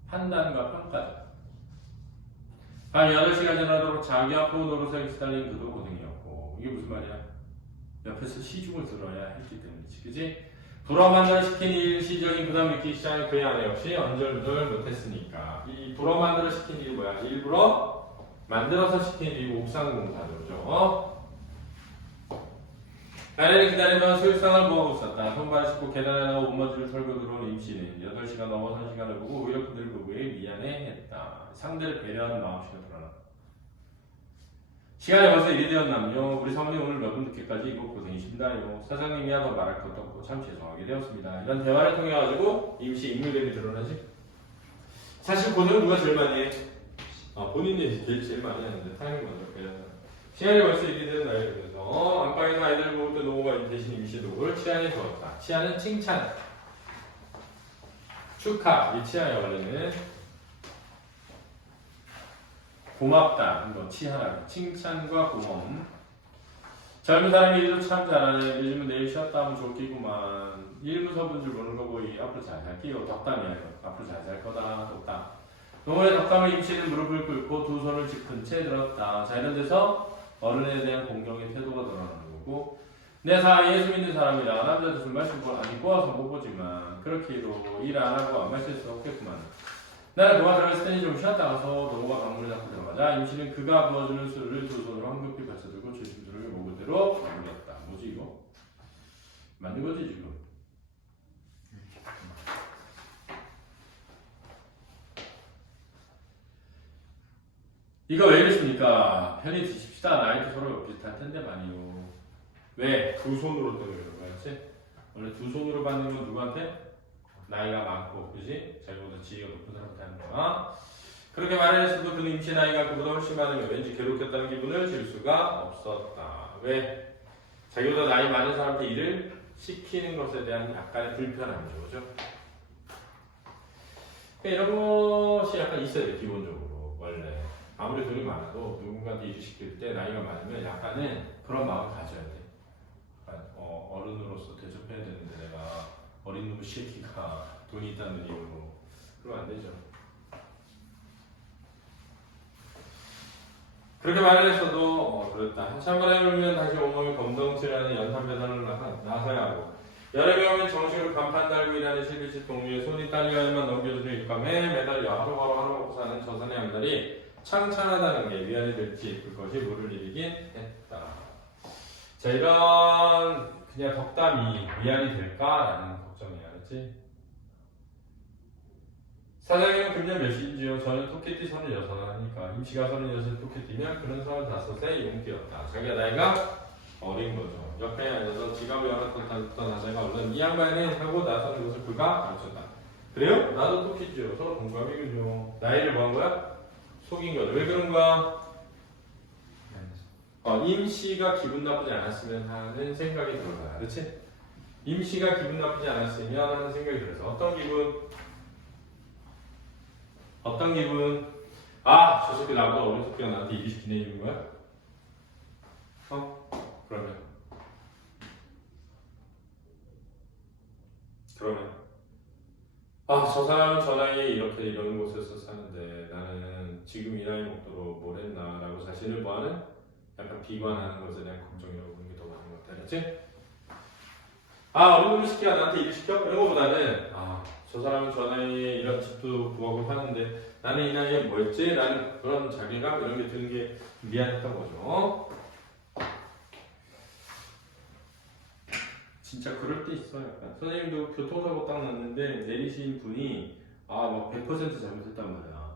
판단과 평가죠. 한 8시간 지나도록 자기 아프고 노릇에 시달린 그도 고생이었고 이게 무슨 말이야? 옆에서 시중을 들어야 했기 때문이지. 그치? 불어만들 시킨 일시적인 부담을 느끼기 시작한 그의 아내 역시 언절들 못했으니까. 이 불어만들어 시킨 일이 뭐야? 일부러 만들어서 시킨 일이 옥상공사죠. 아내를 기다리면 수일상을 모으고 있었다. 손발을 씻고 계단에 나가 옷머리를 털고 들어온 임씨는 8시간 넘어선 시간을 보고 오히려 그들 부부에 미안해했다. 상대를 배려하는 마음씨가 드러나. 시간이 벌써 이리 되었남요. 우리 사모님 오늘 몇 분 늦게까지 이거 고생이십니다요. 사장님이야 더 말할 것도 없고 참 죄송하게 되었습니다. 이런 대화를 통해 가지고 임시 인물됨이 드러나지. 사실 고생은 누가 제일 많이 해? 본인이 제일 많이 하는데 타이밍 먼저 그래서 시간이 벌써 이리 되는 날이 되면서 안방에서 아이들 먹을 때 노모가 대신 임시도 그걸 치안에 주었다. 치안은 칭찬, 축하. 이 치안의 원래는 고맙다. 이거 치하라. 칭찬과 고마움. 젊은 사람이 일도 참 잘하네. 요즘은 내일 쉬었다 하면 좋겠구만. 일무서본 줄 모르는 거 보이. 앞으로 잘 살게요. 덕담이야 이거. 앞으로 잘 살 거다. 덕담. 노무의 덕담을 임씨는 무릎을 꿇고 두 손을 짚은 채 들었다. 자, 이런 데서 어른에 대한 공경의 태도가 드러나는 거고 내 사이에 예수 믿는 사람이라 남자도 술 마시고 아니 꼬아서 못 보지만 그렇게 해도 일 안 하고 안 마실 수 없겠구만. 나는 노가 들어갔을 때니 좀 쉬었다 가서 노가 강물을 잡고 들어가자. 임씨는 그가 부어주는 술을 두 손으로 황급히 받쳐들고 조심스럽게 목을 대로 마무리했다. 뭐지 이거? 만든 거지 지금. 이거 왜 이랬습니까? 편히 드십시다. 나이도 서로 비슷할 텐데 말이요. 왜? 두 손으로 뜨는 거였지? 원래 두 손으로 받는 건 누구한테? 나이가 많고, 그지? 자기보다 지위가 높은 사람한테 하는 거야. 그렇게 말했어도 그는 임시 나이가 그보다 훨씬 많으면 왠지 괴롭겠다는 기분을 질 수가 없었다. 왜? 자기보다 나이 많은 사람한테 일을 시키는 것에 대한 약간의 불편함이죠, 그죠? 그러니까 이런 것이 약간 있어야 돼, 기본적으로. 원래. 아무리 돈이 많아도 누군가한테 일을 시킬 때 나이가 많으면 약간은 그런 마음을 가져야 돼. 어른으로서 대접해야 되는데 내가 어린 놈의 새끼가 돈이 있다는 이유로 그러면 안 되죠. 그렇게 말을 했어도 그랬다. 한참 만에 울면 다시 온몸이 검덩칠하는 연탄배단을 나서야 하고 여러 경우엔 정식으로 간판 달고 일하는 실비집 동료의 손이 딸려야만 넘겨주는 일감에 매달려 하루하루 하루 먹고 사는 저산의 양날이 창창하다는 게 위안이 될지 그것이 물을 일이긴 했다. 자, 이런 그냥 덕담이 위안이 될까라는 걱정이야, 그렇지? 사장님은 금년 몇인지요? 저는 토끼띠 36 하니까 임시가 36 토끼띠면 그는 35의 용띠였다. 자기가 나이가 어린 거죠. 옆에 앉아서 지갑을 열었던 자세가 얼른 이 양반이 하고 나서는 것을 그가 가르쳤다. 그래요? 나도 토끼띠요. 서로 동갑이군요. 나이를 뭐 한 거야? 속인 거죠. 왜 그런 거야? 임씨가 기분 나쁘지 않았으면 하는 생각이 들어요. 그렇지? 임씨가 기분 나쁘지 않았으면 하는 생각이 들어서 어떤 기분? 어떤 기분? 아, 저 새끼 나보다 어린 새끼가 나한테 일이 시키네 이런 거야? 그러면 아, 저 사람은 저 나이에 이렇게 이런 곳에서 사는데 나는 지금 이 나이 먹도록 뭘 했나 라고 자신을 뭐하는? 약간 비관하는 것에 대한 걱정이라고 보는 게 더 많은 것 같아. 그렇지? 아, 어린 놈의 새끼가 나한테 일을 시켜? 이런 거보다는 아, 저 사람은 저 나이에 이런 집도 구하고 사는데 나는 이 나이에 뭐 했지? 라는 그런 자괴감 이런 게 드는 게 미안했던 거죠. 진짜 그럴 때 있어. 약간 선생님도 교통사고 딱 났는데 내리신 분이 막 100% 잘못했단 말이야.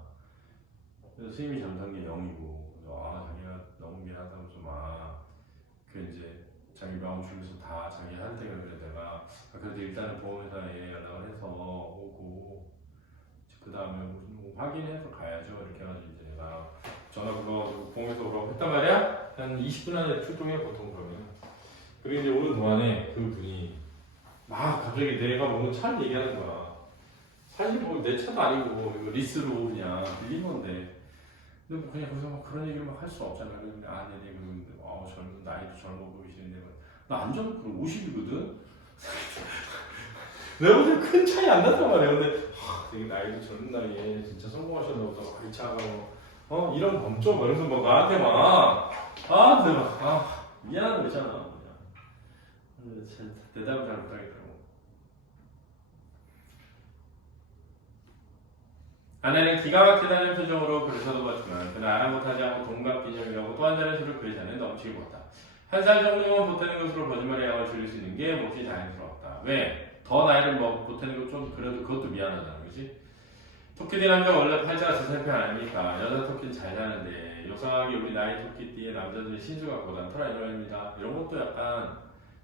그래서 스님이 잘못한 게 0이고 자기가 너무 미안하다면서 그 이제 자기 마음 주면서 다 자기 한테 그래. 내가 그래도 일단은 보험회사에 연락을 해서 오고 그 다음에 뭐 확인해서 가야죠 이렇게 해가지고 이제 내가 전화 불러가지고 보험회사 오라고 했단 말이야. 한 20분 안에 출동해 보통 그러면. 그리고 이제 오는 동안에 그 분이 막 갑자기 내가 먹는 차를 얘기하는 거야. 사실 뭐 내 차도 아니고 이거 리스로 그냥 빌린 건데. 근데 뭐 그냥 거기서 막 그런 얘기를 막 할 수 없잖아. 근데 네네 젊은 나이도 젊어 보이시는데 나 안 젊고 50이거든. 내가 보기엔 큰 차이 안 났단 말이야. 근데 되게 나이도 젊은 나이에 진짜 성공하셨나 보다. 이 차가 이런 범점 이러면서 막 나한테 근데 미안한 거잖아. 대답을 잘 못하겠더라고. 아내는 기가 막히다는 표정으로 그를 쳐다봤지만 그는 아랑곳하지 않고 동갑기념이라고 또 한 잔의 술을 그의 잔에 넘치게 부었다. 한 살 정도만 보태는 것으로 거짓말의 양을 줄일 수 있는 게 몹시 다행스러웠다. 왜? 더 나이를 보태는 것 좀 그래도 그것도 미안하다는 거지. 토끼띠 남자가 원래 팔자가 제살편 아닙니까? 여자 토끼는 잘 사는데 요상하게 우리 나이 토끼띠의 남자들이 신수 갖고 난털 아니랍니다. 이런 것도 약간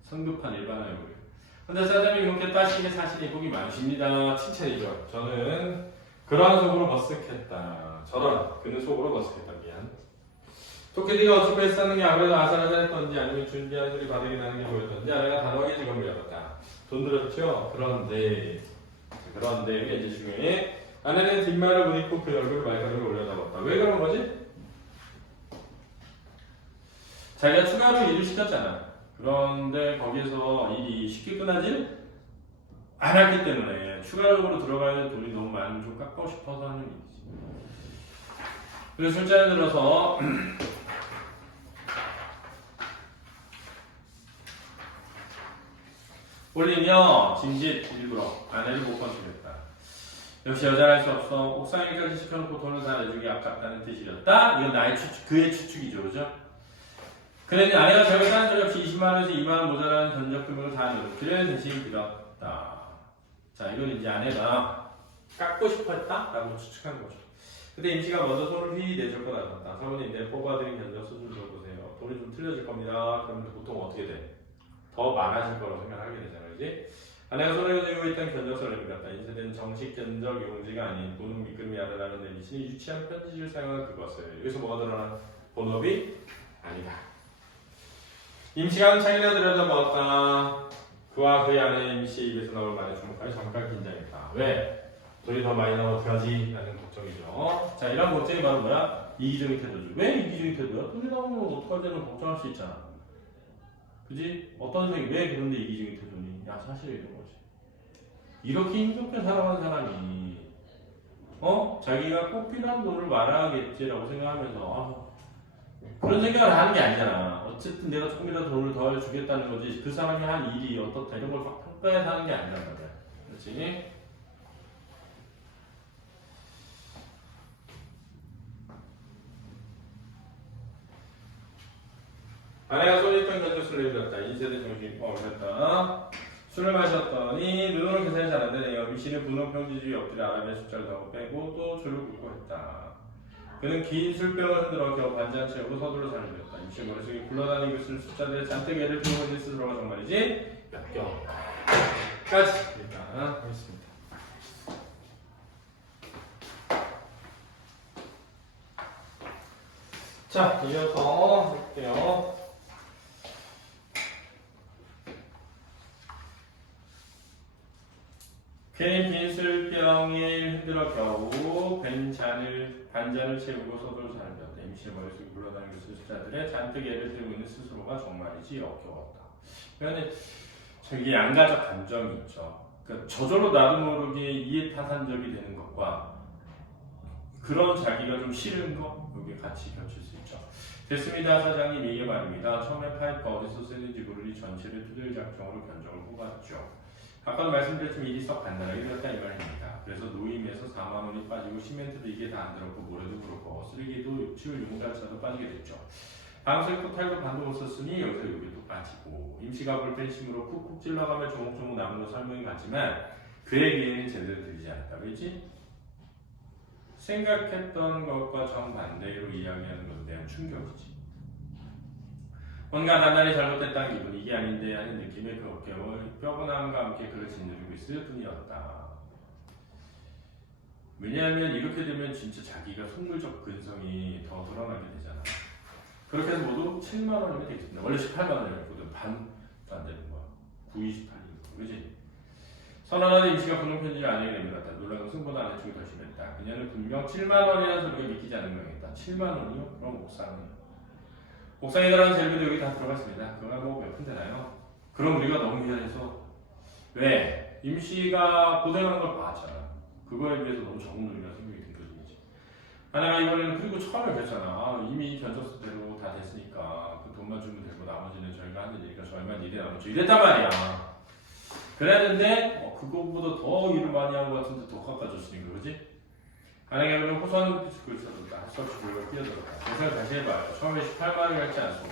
성급한 일반화용이에요. 근데 사장님 이렇게 따시게 사시니 복이 많으십니다. 칭찬이죠. 저는 그러한 속으로 머쓱했다. 저런 그는 속으로 머쓱했다. 미안. 토끼띠가 어찌 뺏사는 게 아무래도 아슬아슬했던지 아니면 준비한 소리 바닥이 나는 게 보였던지 아내가 단호하게 직업을 열었다. 돈 들었죠? 그런데 이게 이제 중요해. 아내는 뒷말을 무늬고 그 얼굴 말가루를 올려다봤다. 왜 그런 거지? 자기가 추가로 일을 시켰잖아. 그런데 거기에서 일이 쉽게 끝나질 않았기 때문에 추가적으로 들어가야 될 돈이 너무 많으면 좀 깎고 싶어서 하는 일이지. 그래서 술자리에 들어서 올리며 짐짓 일부러 아내를 못 건드렸다. 역시 여자라 할 수 없어. 옥상에까지 시켜놓고 돈을 다 내주기 아깝다는 뜻이었다. 이건 나의 그의 추측이죠, 그죠? 그랬더니 아내가 저를 딴 소리 없이 20만원에서 2만원 모자라는 견적 금액을 다 내놓기를 대신 빌었다. 자, 이건 이제 아내가 깎고 싶어 했다? 라고 추측한 거죠. 그때 임씨가 먼저 손을 휘 내줬고 나섰다. 사모님, 내 뽑아드린 견적 수준 줘보세요. 돈이 좀 틀려질 겁니다. 그러면 보통 어떻게 돼? 더 많아질 거라고 생각하게 되잖아요, 그지? 아내가 손에 쥐고 있던 견적서를 내밀었다. 인쇄된 정식 견적 용지가 아닌 본업 밑그림이 아래라는 내미신이 유치한 편지를 사용한 그것을. 여기서 뭐가 드러나? 본업이 아니다. 임시가 창이나 들여다보았다. 그와 그의 아내 임씨의 입에서 나올 말에 주목하여 잠깐 긴장했다. 왜? 돈이 더 많이 나오면 어떡하지? 라는 걱정이죠. 자, 이런 걱정이 바로 뭐야? 이기적인 태도죠. 왜 이기적인 태도야? 돈이 나오면 어떡하지는 걱정할 수 있잖아. 그지? 어떤 생각이 왜 그런데 이기적인 태도니? 야, 사실 이런 거지. 이렇게 힘겹게 살아간 사람이 자기가 꼭 필요한 돈을 말아야겠지라고 생각하면서 그런 생각을 하는 게 아니잖아. 어쨌든 내가 조금이라도 돈을 더 주겠다는 거지 그 사람이 한 일이 어떻다 이런 걸 막 평가해서 하는 게 아니란 말이야. 그렇지? 아내가 소리했던 견적서를 내밀었다. 2세대 정신이 그랬다. 술을 마셨더니 눈으로 계산이 잘 안 되네요. 미씨는 분홍평지주의 엎드려 아랍의 숫자를 하고 빼고 또 줄을 긋고 했다. 그는 긴 술병을 흔들어 겨우 반잔 채우고 서둘러 잠을 들었다. 임시 머릿속에 굴러다니고 있을 숫자들의 잔뜩 애를 피우고 있는 스스로가 정말이지 역겨까지 일단 하겠습니다. 자, 이어서 볼게요. 괜히 빈 술병에 흔들어 겨우 반잔을 채우고 서둘러 잠을 들었다. 임시의 머릿속에 굴러다니는 숫자들의 잔뜩 애를 태우고 있는 스스로가 정말이지 역겨웠다. 그러니까 이게 양가적 감정이 있죠. 그러니까 저절로 나도 모르게 이해타산적이 되는 것과 그런 자기가 좀 싫은 거 여기 같이 겹칠 수 있죠. 됐습니다 사장님 이게 말입니다. 처음에 파이프 어디서 쓰는지 모르니 전체를 투덜 작정으로 견적을 뽑았죠. 아까도 말씀드렸지만 일이 썩 간단하게 되었다 이 말입니다. 그래서 노임에서 4만 원이 빠지고 시멘트도 이게 다 안 들었고 모래도 그렇고 쓰레기도 치울 용달차도 빠지게 됐죠. 방수익도 탈도 반도 못 썼으니 여기서 여기 또 빠지고 임시가 볼펜 심으로 쿡쿡 찔러가며 조목조목 남은 거 설명이 같지만 그에게는 제대로 들리지 않았다. 그렇지? 생각했던 것과 정반대로 이야기하는 것에 대한 충격이지. 뭔가 단단히 잘못됐다는 기분, 이게 아닌데 하는 느낌의 그 어깨와 뼈고남과 함께 그를 짓누르고 있을 뿐이었다. 왜냐하면 이렇게 되면 진짜 자기가 속물적 근성이 더 드러나게 되잖아. 그렇게 해서 모두 7만 원이면 되겠습니다. 원래 18만 원이었거든. 반도 안 되는 거야. 9, 28이니까. 그지? 선언하는 임시가 분홍 편지를 아내에게 내밀었다. 놀란 것은 승보다 아내 쪽이 더 심했다. 그녀는 분명 7만 원이라는 소리가 믿기지 않는 모양이었다. 7만 원이요? 그럼 옥상이요. 옥상에 들어간 재료도 여기 다 들어갔습니다. 그거가 뭐 몇 푼 되나요? 그럼 우리가 너무 미안해서 왜? 임시가 고생한 걸 봤잖아. 그거에 비해서 너무 적은 돈이라 생각이 든 거지. 아내가 이번에는 그리고 처음에 그랬잖아. 이미 견적서대로 다 됐으니까 그 돈만 주면 되고 나머지는 저희가 하는 일이니까 저희만 일해 나누죠. 이랬단 말이야. 그랬는데 그거보다 더 일을 많이 한 것 같은데 더 깎아줬으니까 그러지? 아내가 그러면 호선 비스크를 써줬다. 할 수 없이 불과 뛰어들었다. 계산을 다시 해봐요. 처음에 18만 원이 할지 않소.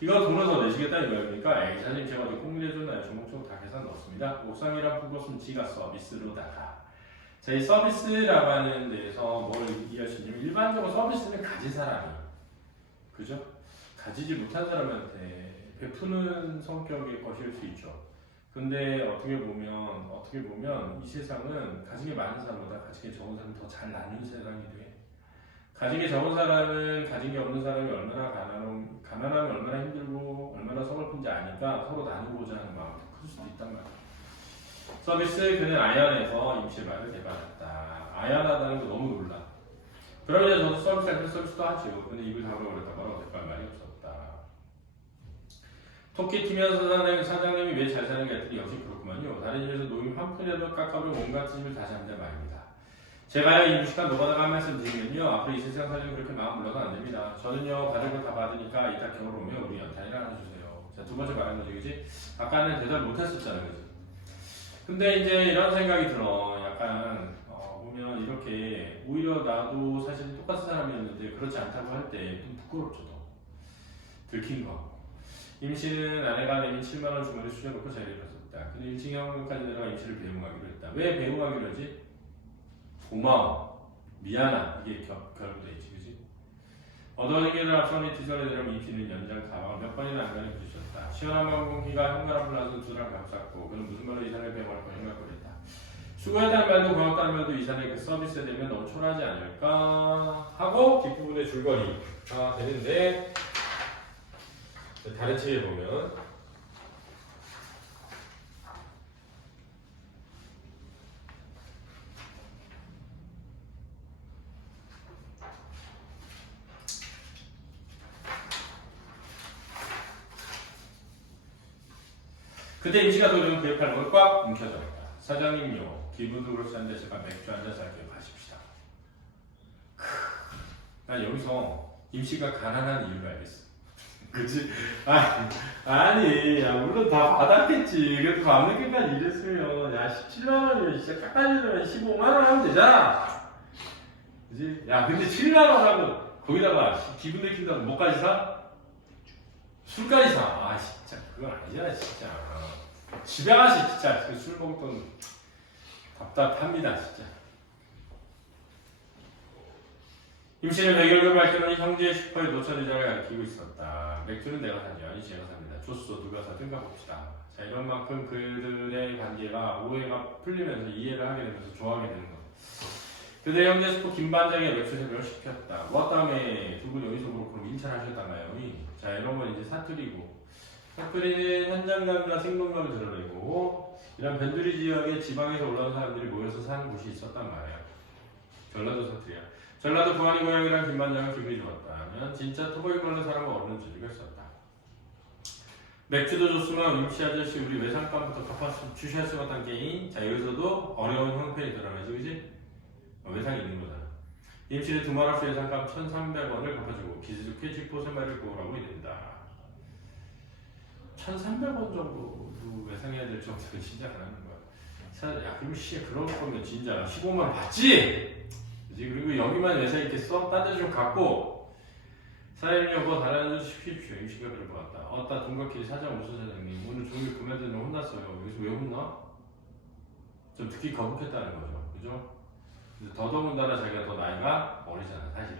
이거 돈을 더 내시겠다 이거니까 에이 사장님 제가 어디 꼭 내줬나요? 조목조목 다 계산 넣었습니다. 옥상이랑 그것은 지가 서비스로다가 자, 이 서비스라고 하는 데에서 뭘 이해할 수 있냐면 일반적으로 서비스는 가진 사람이 그죠? 가지지 못한 사람한테 베푸는 성격의 것일 수 있죠. 근데 어떻게 보면 이 세상은 가진 게 많은 사람보다 가진 게 적은 사람이 더 잘 나눈 세상이 돼. 가진 게 적은 사람은 가진 게 없는 사람이 얼마나 가난하면 얼마나 힘들고 얼마나 서글픈지 아니까 서로 나누고자 하는 마음이 더 클 수도 있단 말이야. 서비스 그는 아연에서 임시의 말을 대받았다. 아연하다는 거 너무 놀라. 그러면 저도 서비스도 하죠. 근데 입을 다물어버렸다. 뭐라고 대할 말이 없었다. 토끼 튀면서 사장님이 왜 잘 사는가 했더니 역시 그렇구만요. 다른 집에서 노임 한 푼이라도 깎아버려 온갖 집을 다시 한다 말입니다. 제가요 이 무식한 노가다가 한 말씀 드리면요. 앞으로 이 세상 사정이 그렇게 마음 물러서는 안 됩니다. 저는요 가족을 다 받으니까 이따 겨울 오면 우리 연탄이나 하나 주세요. 자, 두 번째 말한 거지, 그지? 아까는 대답 못했었잖아, 그지? 근데 이제 이런 생각이 들어. 약간 보면 이렇게 오히려 나도 사실 똑같은 사람이었는데 그렇지 않다고 할 때 좀 부끄럽죠. 들킨 거. 임씨는 아내가 내민 7만 원 주머니에 수저놓고 자리에 갔었다. 근데 임신이 한국까지 내려가 임씨를 배웅하기로 했다. 왜 배웅하기로 하지? 고마워, 미안함 이게 결부돼 있지, 그지? 어두운 길을 앞서니 뒤절에 내려면 임씨는 연장 가방을 몇 번이나 안간히 부딪혔다. 시원한 밤 공기가 현관 앞을 나서 두랑 감쌌고 그는 무슨 말로 이산을 배웅할 거 생각거렸다. 수고했다는 말도 고맙다는 말도 이산의 그 서비스에 되면 너무 초라하지 않을까 하고 뒷부분의 줄거리가 되는데 다른 책에 보면 그때 임시가 도전 계획할 걸 꽉 움켜쥐었다. 사장님요, 기분도 그렇지 않은데 제가 맥주 한잔 살게요. 가십시다. 난 여기서 임시가 가난한 이유를 알겠어. 그치? 아니, 야, 물론 다 받았겠지. 그래도 밤늦게까지 일했으면, 야, 17만원이면 진짜 깎아주려면 15만원 하면 되잖아. 그치? 야, 근데 7만원 하고, 거기다가 기분 내킨다고 뭐까지 사? 술까지 사. 아, 진짜, 그건 아니잖아, 진짜. 집에 가시, 진짜. 그 술 먹을 돈 답답합니다, 진짜. 임씨는 백일을 밝혀놓은 형제의 슈퍼에 노천 의자를 가리키고 있었다. 맥주는 내가 사죠. 아니 제가 삽니다. 줬어. 누가 사든 가봅시다. 자, 이런 만큼 그들의 관계가 오해가 풀리면서 이해를 하게 되면서 좋아하게 되는 것. 그대 형제 슈퍼 김반장의 맥주 세병을 시켰다. 뭐 다음에 두 분이 여기서 그렇고 인찰하셨단가요? 자, 이런 건 이제 사투리고. 사투리는 현장감과 생동감을 드러내고 이런 변두리 지역의 지방에서 올라온 사람들이 모여서 사는 곳이 있었단 말이야. 전라도 사투리야. 전라도 부안이 고향이란 김반장은 기분이 좋았다면 진짜 토박이 걸는 사람은 없는 재주가 있었다. 맥주도 줬으면 임씨 아저씨 우리 외상감부터 주셨으면 한 게임. 자, 여기서도 어려운 형편이 드러나지, 그지? 외상이 있는 거잖아. 임씨는 두말없이 외상감 1,300원을 갚아주고 기습해 쥐포세마를 구하라고 이른다. 1,300원 정도 외상해야 될 정도는 진짜 안 하는 거야. 야, 그럼 씨 그럴 거면 진짜 15만원 받지? 그리고 여기만 회사 있겠어? 딴 데 좀 갖고 사장님 여보 다른 데 시키십시오. 임씨가 그럴 것 같다. 어따 동갑끼리 사장 무슨 사장님 오늘 종일 구매되는 혼났어요. 여기서 왜 혼나? 좀 듣기 거북했다는 거죠. 그죠? 더더군다나 자기가 더 나이가 어리잖아 사실은.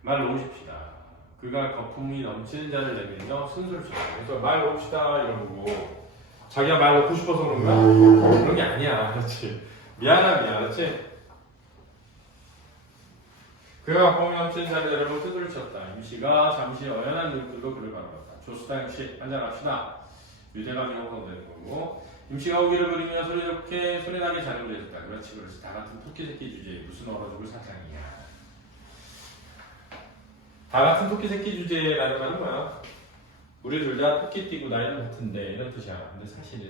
말 놓으십시다. 그가 거품이 넘치는 자를 내밀며 순술처럼. 그래서 말 놓읍시다 이런 거고 자기가 말 놓고 싶어서 그런 거야? 그런 게 아니야. 그렇지. 미안하다. 그렇지? 그가 거품이 넘치는 자를 내려고 두드려 쳤다. 임씨가 잠시 어연한 눈길로 그를 바라봤다. 조수다 임씨 한잔합시다. 유대감이 형성되는 거고 임씨가 오기를 부리며 소리좋게 소리나게 잔을 내줬다. 그렇지 그렇지. 다 같은 토끼 새끼 주제에 무슨 얼어 죽을 사장이야. 다 같은 토끼 새끼 주제라는 말은 뭐야? 우리 둘 다 토끼 띠고 나이는 같은데 이런 뜻이야. 근데 사실은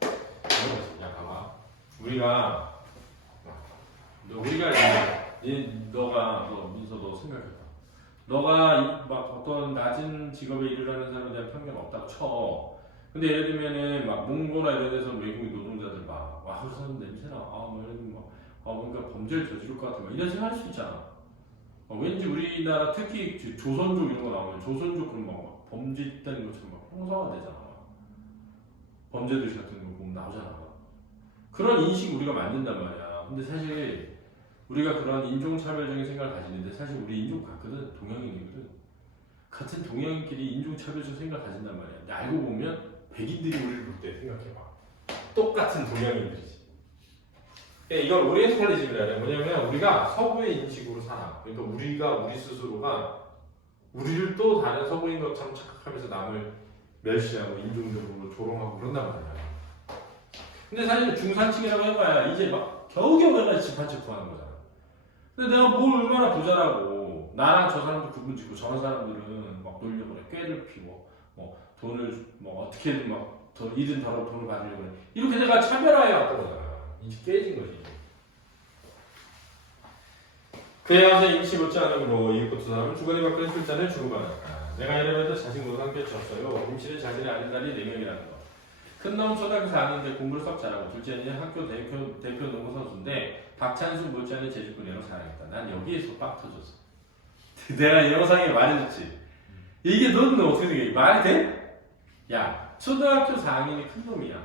이런 거지. 야 봐봐. 우리가 너 민서 너 생각해봐. 너가 막 어떤 낮은 직업에 일을 하는 사람에 대한 편견 없다고 쳐. 근데 예를 들면은 막 몽고나 이런 데서 외국인 노동자들 막 와, 그 사람 냄새나. 뭐 이런 뭔가 범죄를 저지를 것 같아. 막 이런 생각할 수 있잖아. 왠지 우리나라 특히 조선족 이런 거 나오면 조선족 그런 막 범죄 있다는 것처럼 막 형상화되잖아. 범죄도시 같은 거 보면 나오잖아. 그런 인식 우리가 만든단 말이야. 근데 사실 우리가 그런 인종차별적인 생각을 가지는데 사실 우리 인종 같거든. 동양인이거든. 같은 동양인끼리 인종차별적 생각을 가진단 말이야. 근데 알고 보면 백인들이 우리를 볼 때 생각해봐. 똑같은 동양인들이지. 이걸 오리엔탈리즘이라 해요. 뭐냐면 우리가 서구의 인식으로 살아. 그러니까 우리 스스로가 우리를 또 다른 서구인 것처럼 착각하면서 남을 멸시하고 인종적으로 조롱하고 그런단 말이야. 근데 사실 중산층이라고 해봐야 이제 막 겨우겨우 내가 집 한 채 구하는 거잖아. 근데 내가 뭘 얼마나 부자라고 나랑 저 사람도 구분 짓고 저런 사람들은 막 놀려고 그래. 꾀를 피워 뭐 돈을 뭐 어떻게든 막 이든 더러 돈을 받으려고 그래. 이렇게 내가 차별화해 왔던 거잖아. 인식 깨진 거지. 그에 와서 임시 못지않음으로 이윽고 두 사람은 주거니 받고는 술잔을 주고받았다. 내가 이러면서 자식 노상 껴쳤어요. 임시는 자신의 아는 딸이 4명이라는 거. 큰 놈은 초등학교 4학년인데 공부를 썩 잘하고 둘째는 학교 대표 농구 선수인데 박찬수 못지않은 제주꾼이라고 자랑했다. 난 여기에서 빡 터졌어. 내가 이 영상에 말해줬지. 이게 너는 어떻게 생각해? 말이 돼? 야, 초등학교 4학년이 큰 놈이야.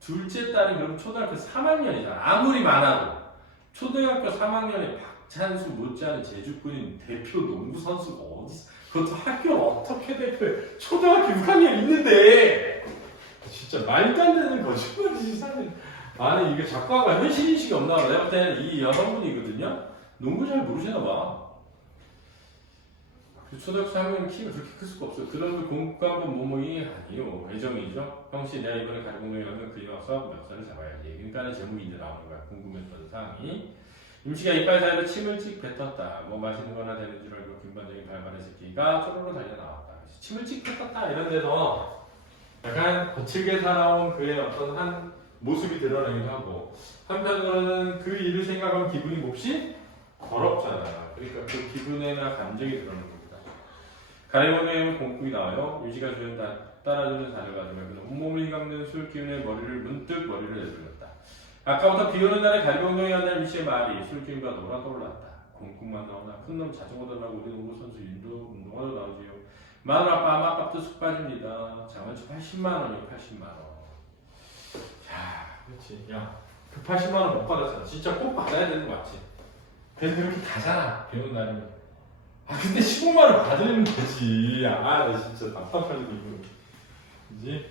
둘째 딸이 그럼 초등학교 3학년이잖아. 아무리 많아도 초등학교 3학년에 박찬수 못지않은 제주꾼인 대표 농구 선수가 어디서? 그것도 학교를 어떻게 대표해? 초등학교 6학년 있는데. 진짜 말도 안 되는 거짓말이지 사실. 아니 이게 작가가 현실인식이 없나 봐. 내가 볼 때는 이 여성분이거든요. 농구 잘 모르시나 봐. 초등학교 3학년 키가 그렇게 클 수가 없어요. 그놈도 공과금 모모이 아니요. 애정이죠. 형씨 내가 이번에 가리공동에 가면 그림 와서 멱살을 잡아야지. 그러니까는 제목이 이제 나오는 거야. 궁금했던 사항이. 임씨가 이빨 사이로 침을 찍 뱉었다. 뭐 마시는 거나 되는 줄 알고 김반장이 발발의 새끼가 쪼로로 달려 나왔다. 침을 찍 뱉었다 이런 데서 약간 거칠게 살아온 그의 어떤 한 모습이 드러나기도 하고 한편으로는 그 일을 생각하면 기분이 몹시 더럽잖아. 그러니까 그 기분이나 감정이 드러나는 겁니다. 가래봉동에 공국이 나와요. 유지가 주연 따라주는 산을 가지고 그는 온몸을 휘감는 술 기운에 문득 머리를 내돌렸다. 아까부터 비오는 날에 가래봉동에 간다는 미씨의 말이 술 기운과 놀아 떠올랐다. 공국만 나오나 큰 놈 자전거도 나고 우리 농구 선수 윤도 운동화도 나오지요. 마누라빠 아마값도 쑥 빠집니다. 장원치 80만 원이요. 80만 원. 야, 그렇지. 야, 그 80만 원 못 받았잖아. 진짜 꼭 받아야 되는 거 맞지? 그래서 그렇게 가잖아. 비오는 날이면. 아, 근데 15만 원 받으면 되지. 아, 나 진짜 답답하게 이거. 그지?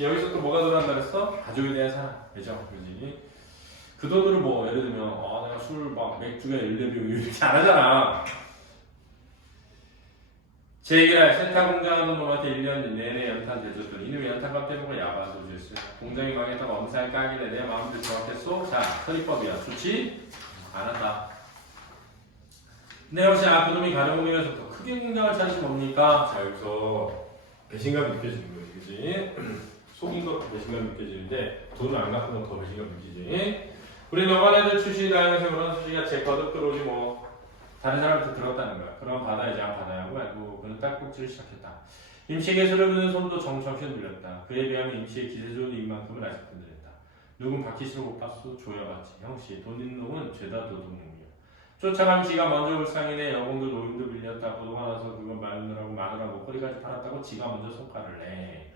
여기서 또 뭐가 들어간다 그랬어? 가족에 대한 사랑, 애정, 그지? 그 돈으로 뭐 예를 들면 내가 술 막 맥주가 14병 이렇게 안 하잖아. 제 얘기를 할 세탁 공장하는 놈한테 1년 내내 연탄 대줬더니 이놈이 연탄값 떼보고 야반 도주했어요. 공장이 망했다고 엄살 까길래 내 마음대로 정확했어? 자, 서리법이야. 좋지? 안 한다. 근데 역시 그놈이 가려공장에서 더 크게 공장을 차리시 뭡니까? 자, 여기서 배신감이 느껴지는 거지, 그지? 속인 것 배신감이 느껴지는데 돈을 안 갚으면 더 배신감이 느끼지. 우리 너만애들 출신이 다양해서 그런 소리가 제 거듭 들어오지 뭐. 다른 사람한테 들었다는 거야. 그럼 받아야지 안 받아야고 하고 그는 딸꾹질을 시작했다. 임씨에게 소리 부는 손도 정성껏 들렸다. 그에 비하면 임씨의 기세 좋은 입만큼은 아직 흔들렸다. 누군 바퀴스로 못 봤어? 조여봤지. 형씨, 돈 있는 놈은 죄다 도둑놈이야. 쫓아간 지가 먼저 울상이네. 여공도 노임도 빌렸다. 부도가 나서 그건 마누라고 마누라 목걸이까지 팔았다고 지가 먼저 손가를 내.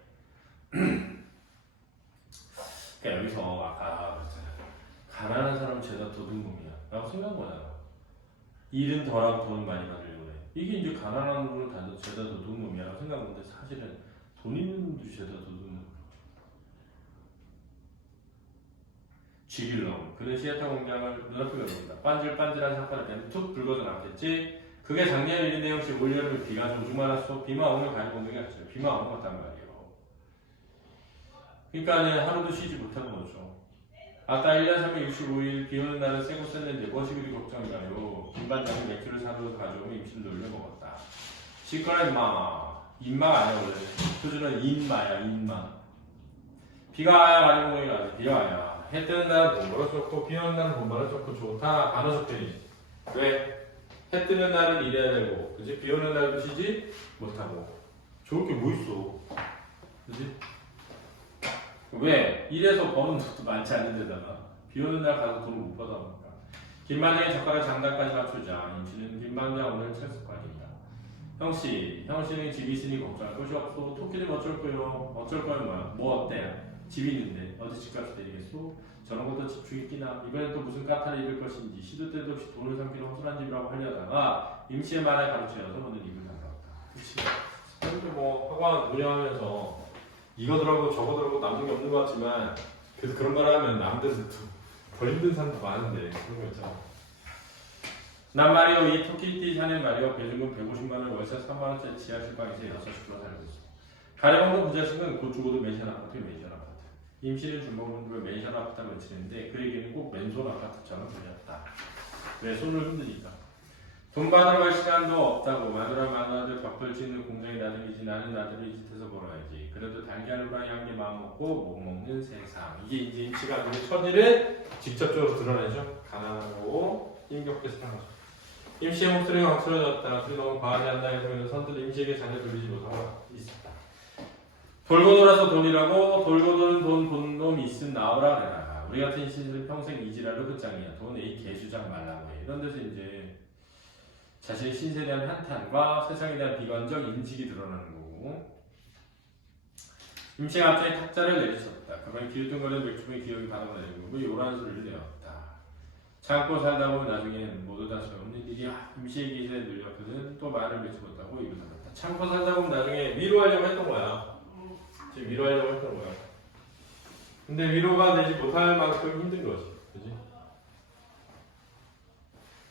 그러니까 여기서 아까 그랬잖아. 가난한 사람은 죄다 도둑놈이야 라고 생각한 거잖아. 일은 덜하고 돈은 많이 받으려고 해. 이게 이제 가난한 놈을 다 죄다 도둑놈이야 라고 생각하는데 사실은 돈 있는 놈도 죄다 도둑놈. 쥐길놈. 그는 시애타 공장을 눈앞에 걸어온다. 반질반질한 상판을 내면 툭 붉어져 나왔겠지. 그게 작년 일인데 혹시 올여름에 비가 좀 많았어. 비만 오면 가리봉동이 갔어요. 비만 오면 갔단 말이에요. 그러니까 하루도 쉬지 못하는 거죠. 아까 1년 365일 비 오는 날은 쇠고 쐈는데 무엇이 그리 걱정이가요. 김반장이 맥주를 사러 가져오면 임신을 놀려 먹었다. 시끄러 임마. 임마가 아니야 원래. 표준은 인마야 인마. 비가 와야 가리봉동이 가지. 비가 와야. 해 뜨는 날은 돈 벌어 좋고 비 오는 날은 돈 벌어 좋고 좋다. 간호적 편이지. 왜? 해 뜨는 날은 일해야 되고 그치? 비 오는 날도 쉬지 못하고. 좋을 게 뭐 있어. 그치? 왜? 일해서 버는 돈도 많지 않은 데다가 비 오는 날 가서 돈을 못 받아보니까. 김반장의 젓가락 장단까지 맞추자. 임씨는 김반장 오늘 철수관이다. 형씨는 집이 있으니 걱정할 것이 없어. 토끼는 어쩔 거요? 어쩔 거야 뭐야? 뭐 어때? 집이 있는데 어디 집값이 내리겠소? 저런 것도 집주기 끼나? 이번엔 또 무슨 까탈을 입을 것인지 시도 때도 없이 돈을 삼키는 허술한 집이라고 하려다가 임씨의 말에 가르쳐여서 오늘 입을 담갔다. 그치? 그런데 뭐 학원 운영하면서 이거더라고 저거더라고 남는 게 없는 것 같지만 그래서 그런 말 하면 남들은 또 덜 힘든 사람도 많은데 그런 거 있잖아. 난 말이요 이 토끼띠 사는 말이요 배준금 150만원 월세 3만원짜리 지하실방에서 6식구로 살고 있어. 가래봉동 부자식은 곧 죽어도 맨션 아파트에 맨션 아파트. 임씨는 주먹으로 맨션 아파트라고 외치는데 그 얘기는 꼭 맨손 아파트처럼 들렸다. 왜? 손을 흔드니까. 돈 받으러 갈 시간도 없다고. 마누라들 벽벌 치는 공장이 나들이지 나는 나들이 이 짓에서 벌어야지. 그래도 달걀 후라이 한 개 마음 먹고 못 먹는 세상. 이게 이제 임씨가 그의 처지를 직접적으로 드러내죠. 가난하고 힘겹게 사는 거죠. 임씨의 목소리가 거칠어졌다. 둘이 너무 과하지 않나 해서 선들 임씨에게 자녀 돌리지 못하고 있었다. 돌고 돌아서 돈이라고. 돌고 도는 돈 본 놈 있음 나오라 그래라. 우리 같은 신들은 평생 이지랄로 끝장이야. 돈 에이 개주장 말라고 해. 이런 데서 이제 자신의 신세에 대한 한탄과 세상에 대한 비관적 인식이 드러나는 거고. 임씨가 갑자기 탁자를 내리쳤다. 그만 기웃뚱거리는 맥주의 기억이 바닥을 내리고 요란 소리를 내었다. 참고 살다 보면 나중에는 모두 다 소용없는 일이야. 임씨의 기세에 늘렸거든. 또 말을 믿지 못하고 입을 닫았다. 참고 살다 보면 나중에 위로하려고 했던 거야. 지금 위로하려고 했던 거야. 근데 위로가 되지 못할 만큼 힘든 거지. 그지?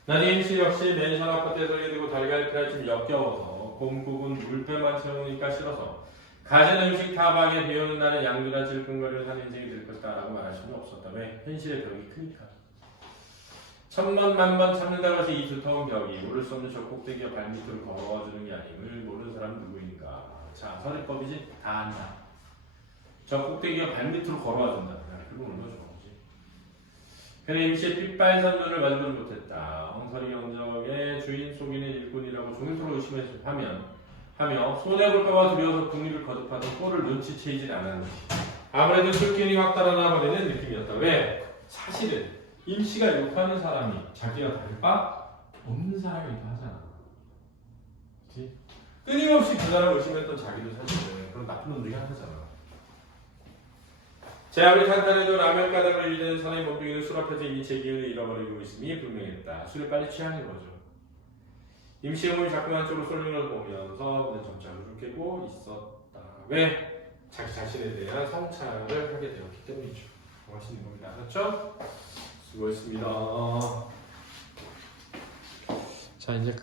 나중에 임씨 역시 맨션 아파트에 설계되고 달걀 좀 역겨워서 곰국은 물배만 채우니까 싫어서 가진 음식 타박에 비오는 날에 양주나 질끈거리를 한 인생이 될 것이다 라고 말할 수는 없었다. 왜? 현실의 벽이 크니까. 천번 만번 참는다고 해서 이 두터운 벽이 오를 수 없는 저 꼭대기와 발밑으로 걸어주는 게 아님을 모르는 사람은 누구인가. 자, 서리법이지? 다 안다. 저 꼭대기와 발밑으로 걸어와준다. 그건 얼마나 좋아. 그는 임시의 핏발선 눈을 마주보지 못했다. 엉터리 경적의 주인 속이는 일꾼이라고 종일토록 의심하면 하며 손해볼까봐 두려워서 국립을 거듭하던 꼴을 눈치채이진 않았는지 아무래도 술기운이 확 달아나 버리는 느낌이었다. 왜? 사실은 임씨가 욕하는 사람이 자기가 다를 바 없는 사람이기도 하잖아. 그렇지? 끊임없이 그 사람을 의심했던 자기도 사실은 그런 나쁜 놈들이 하잖아. 제 아무리 탄탄해도 라면 가닥을 일대는 사나이 몸뚱이는 술 앞에서 이미 제 기운을 잃어버리고 있음이 분명했다. 술에 빨리 취하는 거죠. 임시의 몸이 자꾸 한쪽으로 쏠리는 걸 보면서 그는 점차 눈을 깨고 있었다. 왜? 자기 자신에 대한 성찰을 하게 되었기 때문이죠. 하시는 겁니다. 알았죠? 수고했습니다. 자 이제